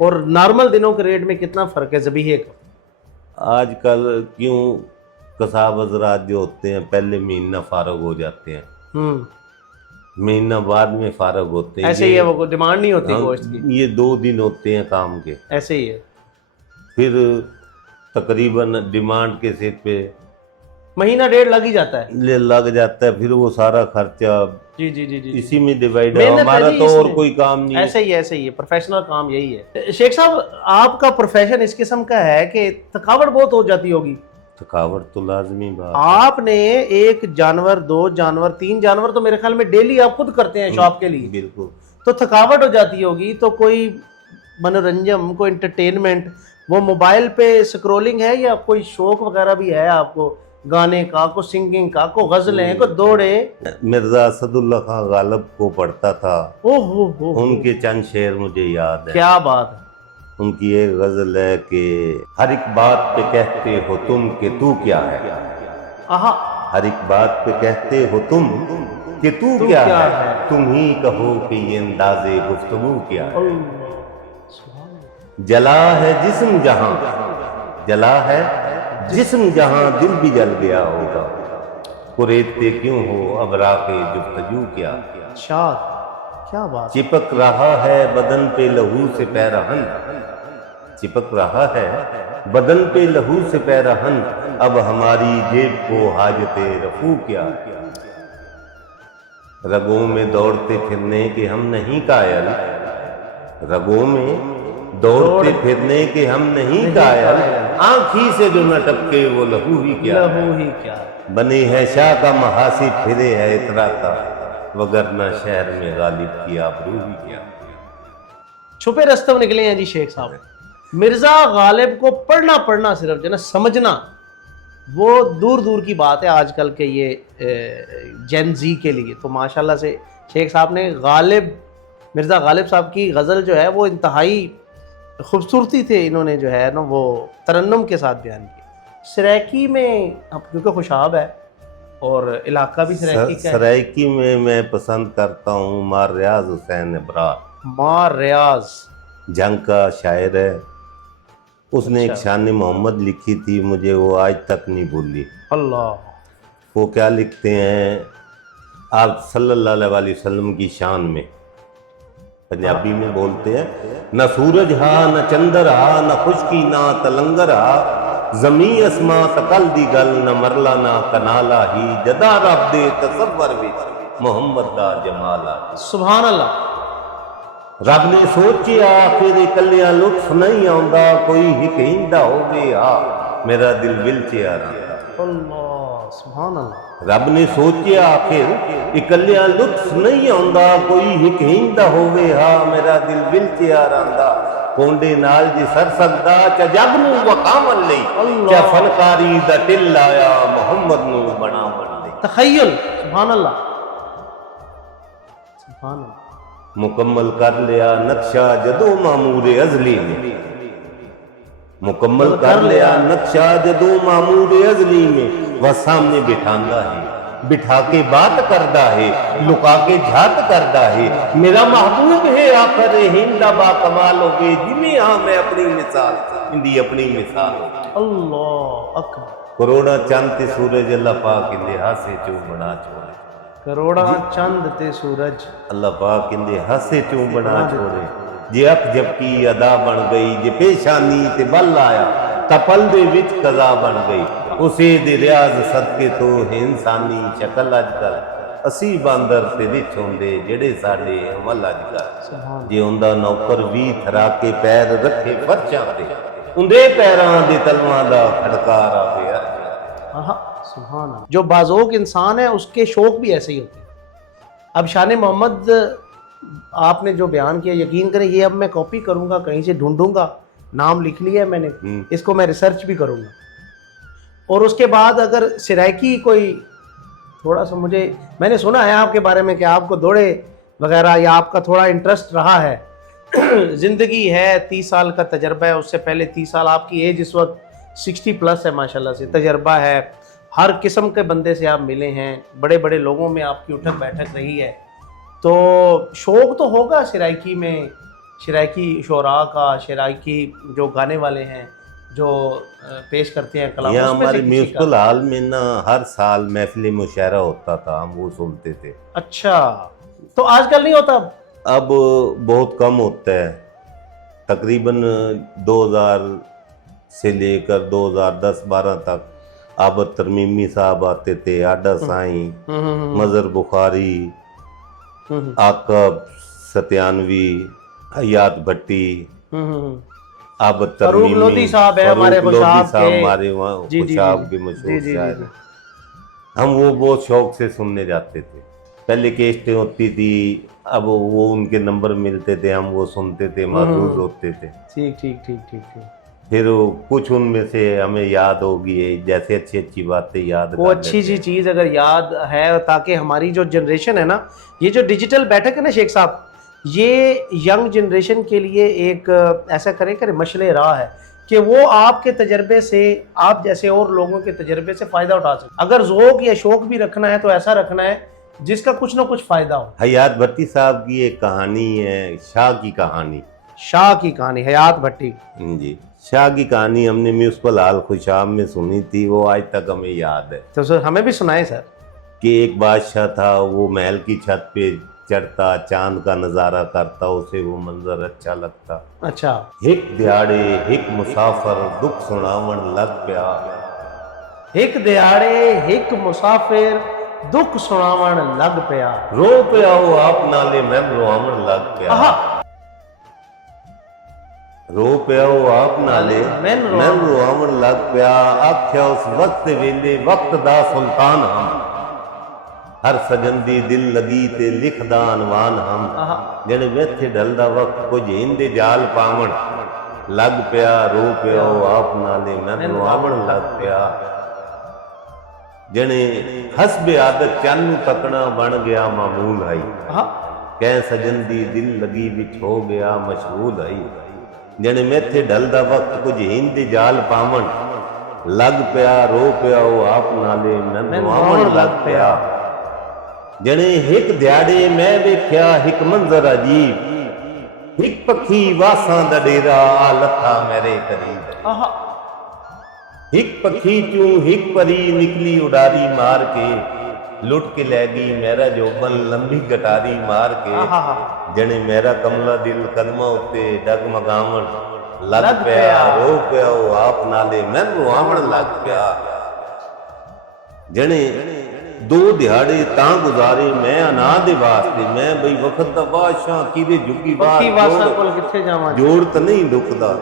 और नॉर्मल दिनों के रेट में कितना फ़र्क है ज़बीहे का? आजकल क्यों कसाब हजरात जो होते हैं पहले महीना फारग हो जाते हैं, महीना बाद में फारग होते हैं। ऐसे ही है, वो डिमांड नहीं होती गोश्त की। ये 2 दिन होते हैं काम के, ऐसे ही है। फिर तकरीबन डिमांड के सेट पे महीना डेढ़ लग ही जाता है, लग जाता है। फिर वो सारा खर्चा जी जी जी जी, इसी में डिवाइड है। मेहनत है हमारा जी तो और इसमें। कोई काम नहीं है। ऐसे ही है, प्रोफेशनल काम यही है। शेख साहब, आपका प्रोफेशन इस किस्म का है कि थकावट बहुत हो जाती होगी। थकावट तो लाजमी बात है। आपने एक जानवर, 2 जानवर, 3 जानवर तो मेरे ख्याल में डेली आप खुद करते हैं शॉप के लिए, बिल्कुल। तो थकावट हो जाती होगी। तो कोई मनोरंजन, कोई एंटरटेनमेंट, वो मोबाइल पे स्क्रोलिंग है या कोई शौक वगैरह भी है आपको, गाने का, को सिंगिंग का, को गजलें, को दौड़े? मिर्जा असदुल्ला खां गालिब को पढ़ता था, ओहो हो, उनके चंद शेर मुझे याद है। क्या बात है। उनकी एक गजल है कि हर एक बात पे कहते हो तुम कि तू क्या है। आहा, हर एक बात पे कहते हो तुम कि तू क्या है, तुम ही कहो कि ये अंदाज़े गुफ्तगू क्या है। जला है जिस्म जहां, जला है जिस्म जहां, दिल भी जल गया होगा। कुरेदते क्यों हो अब राखे गुफ्तगू क्या। अच्छा, क्या बात। चिपक रहा है बदन पे लहू से पैरहन, चिपक रहा है बदन पे लहू से पैरहन, अब हमारी जेब को हाजते रफू क्या। रगों में दौड़ते फिरने के हम नहीं कायल, रगों में दौड़ते फिरने के हम नहीं कायल, आंखी से जो न टपके वो लहू ही क्या। लहू ही क्या। बने है शाह का महासिब फिरे है इतराता, वगरना शहर में गालिब की आबरू ही क्या। छुपे रास्ते में निकले हैं जी शेख साहब। मिर्जा गालिब को पढ़ना सिर्फ जो ना समझना, वो दूर दूर की बात है आजकल के ये जेन जी के लिए। तो माशाल्लाह से शेख साहब ने गालिब, मिर्जा गालिब साहब की गज़ल जो है वो इंतहाई खूबसूरती थे, इन्होंने जो है ना वो तरन्नुम के साथ बयान किया। सराइकी में अब क्योंकि खुशाब है और इलाका भी सराइकी का है। सराइकी में मैं पसंद करता हूँ मार रियाज हुसैन इब्रार। मार रियाज जंग का शायर है, उसने एक अच्छा। शान मोहम्मद लिखी थी, मुझे वो आज तक नहीं भूली। अल्लाह, वो क्या लिखते हैं आप सल्लल्लाहु अलैहि वसल्लम की शान में, पंजाबी में बोलते हैं, न सूरज हा न चंदर हा न खुशकी ना तलंगर हा, जमी असमा तकल दी गल न मरला ना कनाला ही, जदा रब दे तसव्वर विच मुहम्मद दा जमाला। सुभान अल्लाह। रब ने सोचिया फिर इकलिया लुत्फ नहीं आउंदा, कोई हिक हिंदा होवे हा मेरा दिल विलचे आ रहा। अल्लाह, सुभान अल्लाह। रब ने सोचिया फिर इकलिया लुत्फ नहीं आउंदा, कोई हिक हिंदा होवे हा मेरा दिल विलचे आ रहा। कोंडे नाल जे सर सकदा च जग नू वकावन लई, च फनकारी दा टिल आया मुहम्मद नू बनावन लई। तखय्युल, सुभान अल्लाह, सुभान अल्लाह। मुकम्मल कर लिया नक्शा जदों मामूरे अजली ने, मुकम्मल कर लिया नक्शा जदों मामूरे अजली में, वह सामने बिठांदा है बिठा के बात करदा है, लुका के झात करदा है, मेरा महबूब है आखिर हिंदा बा कमाल हो गए, जिन्हें हाँ मैं अपनी मिसाल हिंदी अपनी मिसाल हो। अल्लाह अकबर। करोड़ा चंद ते सूरज अल्लाह पाक इंदे हासे चो बना छोड़े, करोड़ा चंद ते सूरज अल्लाह पाक इंदे हासे चो बना छोड़े। जे अख झपकी अदा बन गई, जे पेशानी ते बल आया तपल दे विच कज़ा बन गई, उसे दे रियाज सदके तो है इंसानी शक्ल अजकल, ਅਸੀਂ ਬਾਂਦਰ ਤੇ ਵਿੱਚ ਹੁੰਦੇ ਜਿਹੜੇ ਸਾਡੇ ਅਮਲ ਅੱਜ ਕਰ ਜੇ ਹੁੰਦਾ ਨੌਕਰ ਵੀ ਥਰਾ ਕੇ ਪੈਰ ਰੱਖੇ ਫਰਸ਼ਾਂ ਤੇ ਉਹਦੇ ਪੈਰਾਂ ਦੇ ਤਲਵਾਂ ਦਾ ਖੜਕਾਰ ਆਵੇ सुभान अल्लाह। जो बाज़ोक इंसान है उसके शौक भी ऐसे ही होते हैं। अब शान मोहम्मद आपने जो बयान किया, यकीन करें ये अब मैं कॉपी करूंगा, कहीं से ढूंढूंगा, नाम लिख लिया है मैंने, इसको मैं रिसर्च भी करूंगा। और उसके बाद अगर सिराइकी कोई थोड़ा सा मैंने सुना है आपके बारे में कि आपको दौड़े वगैरह या आपका थोड़ा इंटरेस्ट रहा है ज़िंदगी है, 30 साल का तजर्बा है, उससे पहले 30 साल आपकी एज इस वक्त 60+ है माशाल्लाह से, तजर्बा है, हर किस्म के बंदे से आप मिले हैं, बड़े बड़े लोगों में आपकी उठक बैठक रही है, तो शौक़ तो होगा सिराइकी में, सिराइकी शोरा का, सिराइकी जो गाने वाले हैं जो पेश करते हैं कलाम। यहाँ हमारे म्यूजिकल हॉल में ना हर साल महफिल मुशायरा होता था, हम वो सुनते थे। अच्छा, तो आजकल नहीं होता? अब बहुत कम होता है, तकरीबन 2000 से लेकर 2010-12 तक अब तरमीमी साहब आते थे, आडा साईं, मजर बुखारी, आकब सत्यानवी, हयात भट्टी, अब फरूक लोधी साहब है हमारे खुशाब के मशहूर शायर। हम वो बहुत शौक से सुनने जाते थे। पहले केस्टें होती थी, अब वो उनके नंबर मिलते थे, हम वो सुनते थे, महसूस होते थे। ठीक ठीक ठीक ठीक ठीक। फिर कुछ उनमें से हमें याद होगी, जैसे अच्छी अच्छी बातें याद, वो अच्छी सी चीज़ अगर याद है, ताकि हमारी जो जनरेशन है ना, ये जो डिजिटल बैठक है ना शेख साहब, ये यंग जनरेशन के लिए एक ऐसा करे मशले राह है कि वो आपके तजर्बे से, आप जैसे और लोगों के तजर्बे से फ़ायदा उठा सके। अगर ज़ौक़ या शौक़ भी रखना है तो ऐसा रखना है जिसका कुछ ना कुछ फ़ायदा हो। हयात भट्टी साहब की एक कहानी है, शाह की कहानी। शाह की कहानी, हयात भट्टी जी, शाह की कहानी हमने म्यूजिकल हॉल खुशाब में सुनी थी, वो आज तक हमें याद है। तो सर हमें भी सुनाए सर। कि एक बादशाह था, वो महल की छत पे चढ़ता, चांद का नज़ारा करता, उसे वो मंजर अच्छा लगता। अच्छा। हिक दिहाड़े हिक मुसाफिर दुख सुनावण लग पिया। हिक दिहाड़े हिक मुसाफिर दुख सुनावण लग पिया। रो पिया वो आप नाले मैं रोआवण लग पिया। रो पिया वो आप नाले मैं रोआवण लग पिया। आख्या उस वक्त वेले वक्त दा सुल्तान हम, हर सजन दी दिल लगी ते लिखदा अनवान हम। जने वेथे ढलदा वक्त कुछ इंदे जाल पावण लग पिया। रो पिया वो आप नाले मैं रोआवण लग पिया। जने हसबे आदत चानू तकना बन गया मामूल है। कह सजन दी दिल लगी विच हो गया मशगूल है। जने मेथे ढलदा वक्त कुछ हिंदी जाल पावन लग पिया। रो पिया वो आप नाले मैं रोआवण लग पिया। जने हिक दिहाड़े मैं वेख्या हिक मंजर अजीब, हिक पखी वासां दा डेरा आ लथा मेरे करीब। हिक पखी चूं हिक परी निकली उडारी मार के, लुट के ले गई मेरा जोबन लंबी गटारी मार के। जने मेरा कमला दिल कदमा उत्ते डगमगावण लग पिया। रो पिया वो आप नाले मैं रोआवण लग पिया। जने दो दिहाड़े तां गुजारे मैं अना दे वास्ते, मैं बई वक्त दा बादशाह किदे जुगी बात जोड़ त नहीं दुखदा।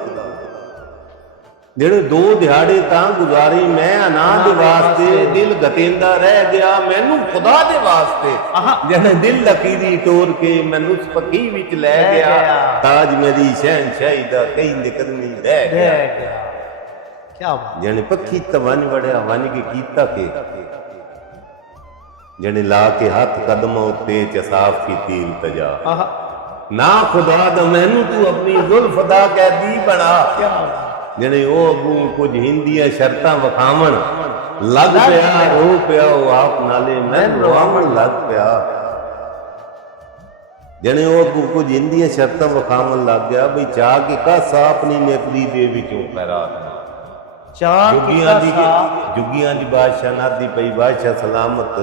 ਜਿਹੜੇ ਦੋ ਦਿਹਾੜੇ ਤਾਂ ਗੁਜ਼ਾਰੀ ਮੈਂ ਅਨਾ ਦੇ ਵਾਸਤੇ, ਦਿਲ ਗਤੇਂਦਾ ਰਹਿ ਗਿਆ ਮੈਨੂੰ ਖੁਦਾ ਦੇ ਵਾਸਤੇ। ਜਿਹੜੇ ਦਿਲ ਲਕੀਰੀ ਤੋੜ ਕੇ ਮੈਨੂੰ ਪੱਕੀ ਵਿੱਚ ਲੈ ਗਿਆ, ਤਾਜ ਮੇਰੀ ਸ਼ਹਿਨਸ਼ਾਹੀ ਦਾ ਕਈ ਨਿਕਲ ਨਹੀਂ ਰਹਿ ਗਿਆ। ਕੀ ਬਾਤ। ਜਿਹੜੇ ਪੱਖੀ ਤਾਂ ਵੰਨ ਵੜਿਆ, ਵੰਨ ਕੇ ਕੀਤਾ ਕਿ ਜਿਹੜੇ ਲਾ ਕੇ ਹੱਥ ਕਦਮਾਂ ਉੱਤੇ ਚਸਾਫ ਕੀਤੀ ਇਲਤਜਾ, ਨਾ ਖੁਦਾ ਦਾ ਮੈਨੂੰ ਤੂੰ ਆਪਣੀ ਜ਼ੁਲਫ ਦਾ ਕੈਦੀ ਬਣਾ। ਜਿਹੜੇ ਉਹ ਅੱਗੂ ਕੁਝ ਹਿੰਦੀਆਂ ਸ਼ਰਤਾਂ ਵਿਖਾਵਣ ਲੱਗ ਪਿਆ। ਰੋ ਪਿਆ ਉਹ ਆਪ ਨਾਲੇ ਮੈਂ ਰੋਆਵਣ ਲੱਗ ਪਿਆ। ਜਿਹੜੇ ਉਹ ਅੱਗੂ ਕੁਝ ਹਿੰਦੀਆਂ ਸ਼ਰਤਾਂ ਵਿਖਾਵਣ ਲੱਗ ਗਿਆ, ਬਈ ਚਾਹ ਕੇ ਕਾਸਾ ਆਪਣੀ ਨੇਤਰੀ ਦੇ ਵਿੱਚੋਂ ਖੈਰਾਤ ਜੁਗੀਆਂ ਦੀ ਬਾਦਸ਼ਾਹ ਨਾਦੀ ਪਈ ਬਾਦਸ਼ਾਹ ਸਲਾਮਤ,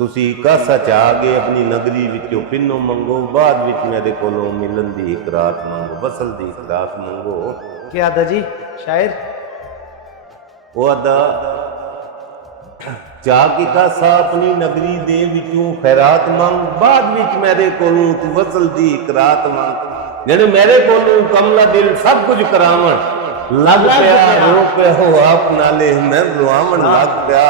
ਤੁਸੀਂ ਕਾਸਾ ਚਾਹ ਗਏ ਆਪਣੀ ਨਗਰੀ ਵਿੱਚੋਂ ਪਿੰਨੋਂ ਮੰਗੋ, ਬਾਅਦ ਵਿੱਚ ਮੇਰੇ ਕੋਲੋਂ ਮਿਲਣ ਦੀ ਇੱਕ ਰਾਤ ਮੰਗੋ, ਬਸਲ ਦੀ ਇੱਕ ਰਾਤ ਮੰਗੋ। ਕੀ ਆਦਾ ਜੀ ਸ਼ਾਇਰ? ਉਹ ਆਦਾ ਚਾਹ ਕੀ ਕਾਸਾ ਆਪਣੀ ਨਗਰੀ ਦੇ ਵਿੱਚੋਂ ਖੈਰਾਤ ਮੰਗ, ਬਾਅਦ ਵਿੱਚ ਮੇਰੇ ਕੋਲੋਂ ਤੂੰ ਵਸਲ ਦੀ ਇੱਕ ਰਾਤ ਮੰਗ। ਜਿਹੜੇ ਮੇਰੇ ਕੋਲੋਂ ਕਮਲਾ ਦਿਲ ਸਭ ਕੁਝ ਕਰਾਵਣ, ਲੱਗ ਪਿਆ ਰੋ ਪਿਆ ਹੋ ਆਪ ਨਾਲੇ ਮੈਂ ਰਵਾਵਣ ਲੱਗ ਪਿਆ।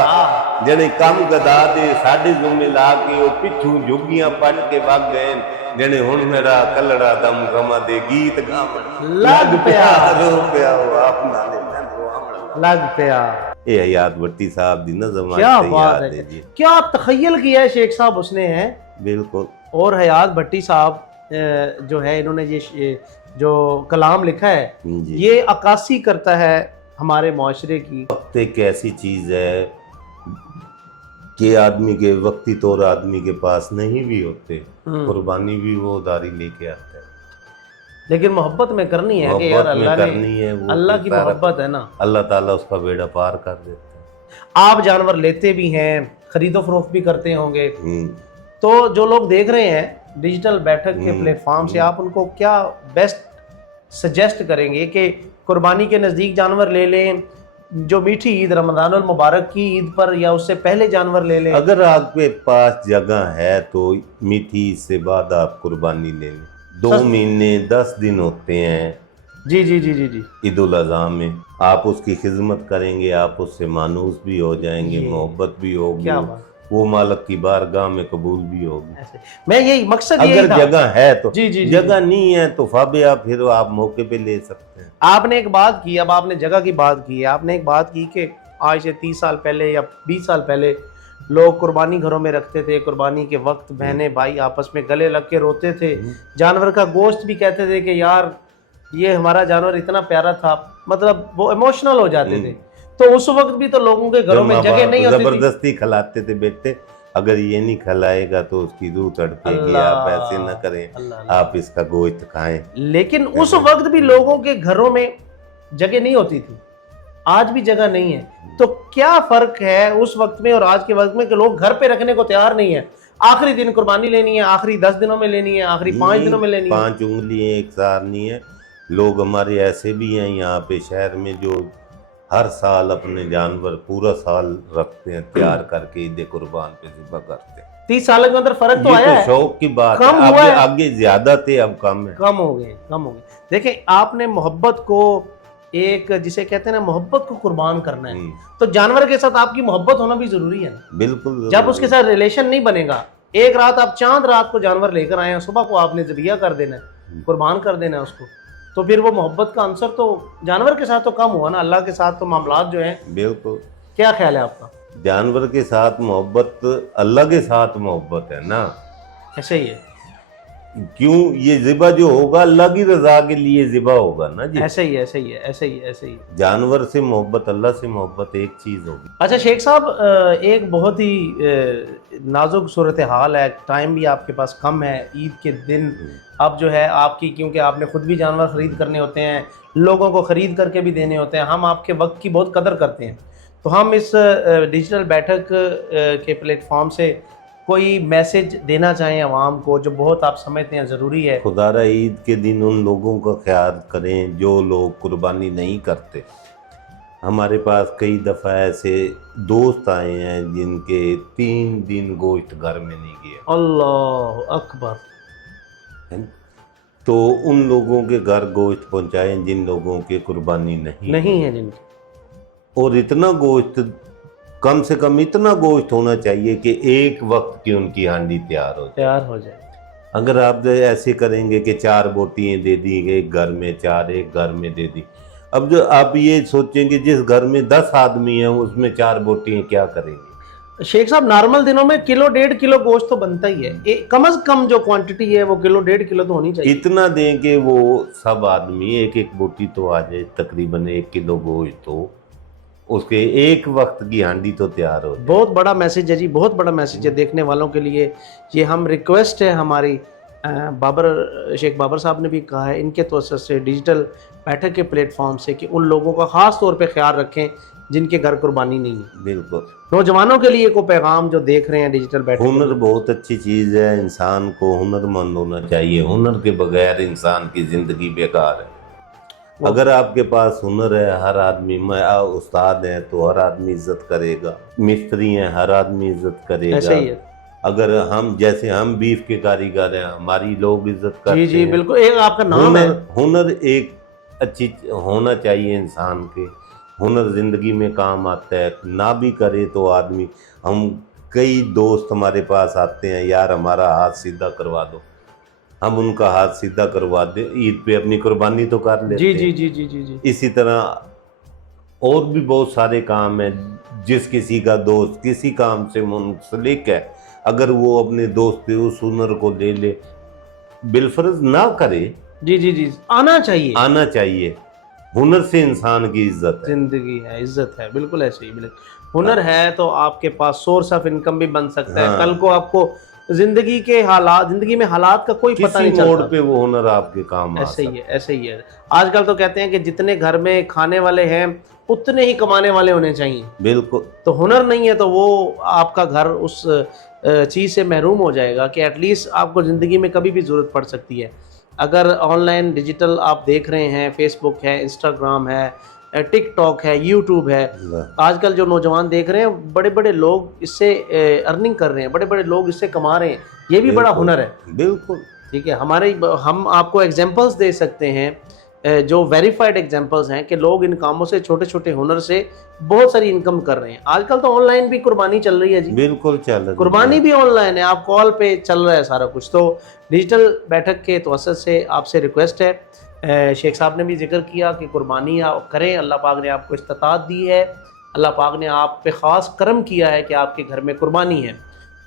ਜਿਹੜੇ ਕੰਮ ਗਦਾ ਦੇ ਸਾਡੇ ਜ਼ੁਮੇ ਲਾ ਕੇ ਉਹ ਪਿੱਛੂ ਜੋਗੀਆਂ ਪੜ ਕੇ ਵਗ ਗਏ, ਜਿਹੜੇ ਹੁਣ ਮੇਰਾ ਕਲੜਾ ਦਮ ਗਮਾ ਦੇ ਗੀਤ ਗਾਵਣ ਲੱਗ ਪਿਆ ਰੋ ਪਿਆ ਹੋ ਆਪ ਨਾਲੇ ਮੈਂ ਰਵਾਵਣ लग पिया। ये हयात भट्टी साहब दी नज़म क्या आज से बात याद है, है जी। क्या तखय्युल किया है शेख साहब उसने है। बिल्कुल। और हयात भट्टी साहब जो है इन्होंने ये जो कलाम लिखा है जी। ये अक्कासी करता है हमारे माशरे की। वक्त एक ऐसी चीज़ है कि आदमी के वक्ती तौर आदमी के पास नहीं भी होते, कुर्बानी भी वो उधारी लेके आता है, लेकिन मोहब्बत में करनी है कि यार मोहब्बत में अल्लाह करनी ने है वो अल्लाह की सारा- मोहब्बत है ना। अल्लाह ताला उसका बेड़ा पार कर देता है। आप जानवर लेते भी हैं, खरीदो फरोख्त भी करते होंगे, हम्म। तो जो लोग देख रहे हैं डिजिटल बैठक के प्लेटफॉर्म से, आप उनको क्या बेस्ट सजेस्ट करेंगे कि कुर्बानी के नज़दीक जानवर ले लें, जो मीठी ईद रमज़ानुल मुबारक की ईद पर, या उससे पहले जानवर ले लें? अगर आपके पास जगह है तो मीठी ईद से बाद आप कुर्बानी ले लें। 2 महीने 10 दिन होते हैं जी जी जी जी जी ईद उल अज़हा में, आप उसकी खिदमत करेंगे, आप उससे मानूस भी हो जाएंगे, जी। मोहब्बत भी होगी, क्या बात। वो मालिक की बारगाह में कबूल भी होगी। ऐसे मैं यही मकसद यही अगर था। जगह है तो जी, जी, जी, जगह नहीं है तो फाबे आप फिर आप मौके पे ले सकते हैं। आपने एक बात की, अब आपने जगह की बात की है, आपने एक बात की कि आज से 30 साल पहले या 20 साल पहले लोग कुर्बानी घरों में रखते थे, कुर्बानी के वक्त बहनें भाई आपस में गले लग के रोते थे, जानवर का गोश्त भी कहते थे कि यार ये हमारा जानवर इतना प्यारा था, मतलब वो इमोशनल हो जाते थे। तो उस वक्त भी तो लोगों के घरों में माँ जगह बाप नहीं होती थी। जबरदस्ती खिलाते थे, बेटे अगर ये नहीं खिलाएगा तो उसकी रूह तड़पेगी, अल्लाह, आप ऐसे न करें, अल्लाह। आप इसका गोश्त खाएं। लेकिन उस वक्त भी लोगों के घरों में जगह नहीं होती थी, आज भी जगह नहीं है। तो क्या फर्क है उस वक्त में और आज के वक्त में कि लोग घर पे रखने को तैयार नहीं है, आखिरी दिन कुर्बानी लेनी है, आखिरी 10 दिनों में लेनी है, आखिरी 5 दिनों में लेनी है। 5 उंगलियां एक सार नहीं है। लोग हमारे ऐसे भी हैं यहाँ पे शहर में जो हर साल अपने जानवर पूरा साल रखते हैं, तैयार करके ईद कुर्बान पे ज़िबा करते हैं। 30 साल के अंदर फर्क तो ये आया तो है, शौक की बात कम है, हुआ है। आगे ज्यादा थे अब कम है। कम हो गए, कम हो गए। देखें आपने मोहब्बत को एक जिसे कहते हैं ना मोहब्बत को कुर्बान करना है, तो जानवर के साथ आपकी मोहब्बत होना भी जरूरी है ना। बिल्कुल जब उसके साथ रिलेशन नहीं बनेगा, एक रात आप चांद रात को जानवर लेकर आए हैं, सुबह को आपने ज़बिया कर देना है, कुर्बान कर देना है उसको, तो फिर वो मोहब्बत का अंसर तो जानवर के साथ तो कम हुआ ना, अल्लाह के साथ तो मामलात जो है। बिल्कुल। क्या ख्याल है आपका? जानवर के साथ मोहब्बत अल्लाह के साथ मोहब्बत है ना, ऐसे ही है, क्यों ये ज़िबा जो होगा अल्लाह की रजा के लिए ज़िबा होगा ना जी। ऐसे ही है, ऐसे ही है, ऐसे ही है, ऐसे ही है। जानवर से मोहब्बत अल्लाह से मोहब्बत एक चीज़ होगी। अच्छा शेख साहब, एक बहुत ही नाजुक सूरत हाल है, टाइम भी आपके पास कम है, ईद के दिन अब जो है आपकी, क्योंकि आपने खुद भी जानवर ख़रीद करने होते हैं, लोगों को ख़रीद करके भी देने होते हैं, हम आपके वक्त की बहुत कदर करते हैं, तो हम इस डिजिटल बैठक के प्लेटफॉर्म से कोई मैसेज देना चाहें आवाम को जो बहुत आप समझते हैं ज़रूरी है? खुदारा ईद के दिन उन लोगों का ख्याल करें जो लोग कुर्बानी नहीं करते। हमारे पास कई दफ़ा ऐसे दोस्त आए हैं जिनके 3 दिन गोश्त घर में नहीं गया। अल्लाह अकबर। है ना? तो उन लोगों के घर गोश्त पहुंचाएं जिन लोगों के कुर्बानी नहीं है जिनकी। और इतना गोश्त, कम से कम इतना गोश्त होना चाहिए कि एक वक्त की उनकी हांडी तैयार हो जाए। अगर आप ऐसे करेंगे कि 4 बोटियाँ दे दी, एक घर में 4 एक घर में दे दी, अब जो आप ये सोचेंगे जिस घर में 10 आदमी हैं उसमें 4 बोटियाँ क्या करेंगे? शेख साहब नॉर्मल दिनों में 1-1.5 किलो गोश्त तो बनता ही है, कम से कम जो क्वांटिटी है वो 1-1.5 किलो तो होनी चाहिए। इतना दें कि वो सब आदमी एक एक बोटी तो आ जाए, तकरीबन 1 किलो गोश्त तो उसके एक वक्त की हांडी तो तैयार हो जाए। बहुत बड़ा मैसेज है जी, बहुत बड़ा मैसेज है देखने वालों के लिए। ये हम रिक्वेस्ट है हमारी, शेख बाबर साहब ने भी कहा है इनके तवज्जुह से डिजिटल बैठक के प्लेटफॉर्म से कि उन लोगों का ख़ास तौर पे ख्याल रखें जिनके घर कुर्बानी नहीं है। बिल्कुल। नौजवानों के लिए को पैगाम जो देख रहे हैं डिजिटल बैठक। हुनर बहुत अच्छी चीज़ है, इंसान को हुनरमंद होना चाहिए, हुनर के बगैर इंसान की ज़िंदगी बेकार है। اگر آپ کے پاس ہنر ہے، ہر آدمی، میں استاد ہیں تو ہر آدمی عزت کرے گا، مستری ہیں ہر آدمی عزت کرے ایسے گا. ہی ہے. اگر ہم جیسے ہم بیف کے کاریگر ہیں، ہماری لوگ عزت کرتے جی ہیں. جی بالکل، ایک آپ کا نام ہے. ہنر ایک اچھی ہونا چاہیے انسان کے. ہنر زندگی میں کام آتا ہے، نہ بھی کرے تو آدمی. ہم کئی دوست ہمارے پاس آتے ہیں، یار ہمارا ہاتھ سیدھا کروا دو، ہم ان کا ہاتھ سیدھا کروا دیں، عید پہ اپنی قربانی تو کر لیتے جی ہیں. جی جی جی جی جی. اسی طرح اور بھی بہت سارے کام ہیں. جس کسی کا دوست کسی کام سے منسلک ہے، اگر وہ اپنے دوست کے اس ہنر کو لے لے، بالفرض نہ کرے، جی جی جی آنا چاہیے. آنا چاہیے. ہنر سے انسان کی عزت ہے. زندگی ہے، عزت ہے، بالکل ایسے ہی. بالکل ہنر ہے تو آپ کے پاس سورس آف انکم بھی بن سکتا ہے. کل کو آپ کو زندگی کے حالات، زندگی میں حالات کا کوئی پتہ کسی نہیں چلتا. موڑ پہ وہ ہنر آپ کے کام آ ایسے ہی ہے، سکتا ایسے ہی ہے. آج کل تو کہتے ہیں کہ جتنے گھر میں کھانے والے ہیں اتنے ہی کمانے والے ہونے چاہیے. بالکل. تو ہنر نہیں ہے تو وہ آپ کا گھر اس چیز سے محروم ہو جائے گا کہ ایٹ لیسٹ آپ کو زندگی میں کبھی بھی ضرورت پڑ سکتی ہے. اگر آن لائن ڈیجیٹل آپ دیکھ رہے ہیں، فیس بک ہے، انسٹاگرام ہے، ٹک ٹاک ہے، یوٹیوب ہے، آج کل جو نوجوان دیکھ رہے ہیں بڑے بڑے لوگ اس سے ارننگ کر رہے ہیں، بڑے بڑے لوگ اس سے کما رہے ہیں. یہ بھی بڑا ہنر ہے. بالکل. ٹھیک ہے. ہم آپ کو ایگزامپلس دے سکتے ہیں جو ویریفائڈ ایگزامپلس ہیں کہ لوگ ان کاموں سے، چھوٹے چھوٹے ہنر سے بہت ساری انکم کر رہے ہیں. آج کل تو آن لائن بھی قربانی چل رہی ہے جی. بالکل چل رہی ہے. قربانی بھی آن لائن ہے، آپ کال پہ چل رہا ہے سارا کچھ. تو ڈیجیٹل بیٹھک کے توسط سے آپ سے ریکویسٹ ہے، شیخ صاحب نے بھی ذکر کیا کہ قربانی آپ کریں. اللہ پاک نے آپ کو استطاعت دی ہے، اللہ پاک نے آپ پہ خاص کرم کیا ہے کہ آپ کے گھر میں قربانی ہے.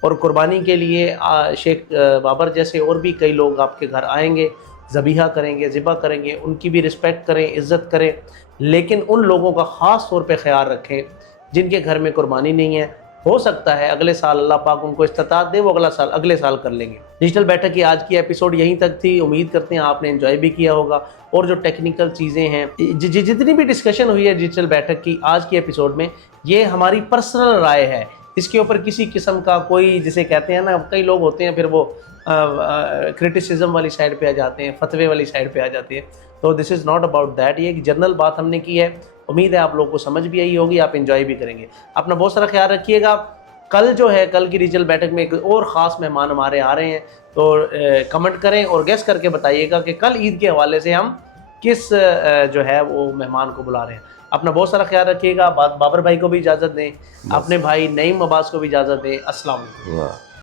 اور قربانی کے لیے شیخ بابر جیسے اور بھی کئی لوگ آپ کے گھر آئیں گے، ذبیحہ کریں گے، ذبح کریں گے. ان کی بھی رسپیکٹ کریں، عزت کریں، لیکن ان لوگوں کا خاص طور پہ خیال رکھیں جن کے گھر میں قربانی نہیں ہے. ہو سکتا ہے اگلے سال اللہ پاک ان کو استطاعت دے، وہ اگلے سال کر لیں گے. ڈیجیٹل بیٹھک کی آج کی ایپیسوڈ یہیں تک تھی. امید کرتے ہیں آپ نے انجوائے بھی کیا ہوگا. اور جو ٹیکنیکل چیزیں ہیں، جتنی بھی ڈسکشن ہوئی ہے ڈیجیٹل بیٹھک کی آج کی ایپیسوڈ میں، یہ ہماری پرسنل رائے ہے. اس کے اوپر کسی قسم کا کوئی، جسے کہتے ہیں نا، کئی لوگ ہوتے ہیں پھر وہ کرٹیسزم والی سائڈ پہ آ جاتے ہیں، فتوے والی سائڈ پہ آ جاتے ہیں. تو دس از ناٹ اباؤٹ دیٹ. یہ ایک جنرل بات ہم نے کی ہے. امید ہے آپ لوگوں کو سمجھ بھی آئی ہوگی، آپ انجوائے بھی کریں گے. اپنا بہت سارا خیال رکھیے گا. کل جو ہے، کل کی ڈیجیٹل بیٹھک میں ایک اور خاص مہمان ہمارے آ رہے ہیں. تو کمنٹ کریں اور گیس کر کے بتائیے گا کہ کل عید کے حوالے سے ہم کس جو ہے وہ مہمان کو بلا رہے ہیں. اپنا بہت سارا خیال رکھیے گا. بابر بھائی کو بھی اجازت دیں، اپنے بھائی نعیم عباس کو بھی اجازت دیں. السلام علیکم.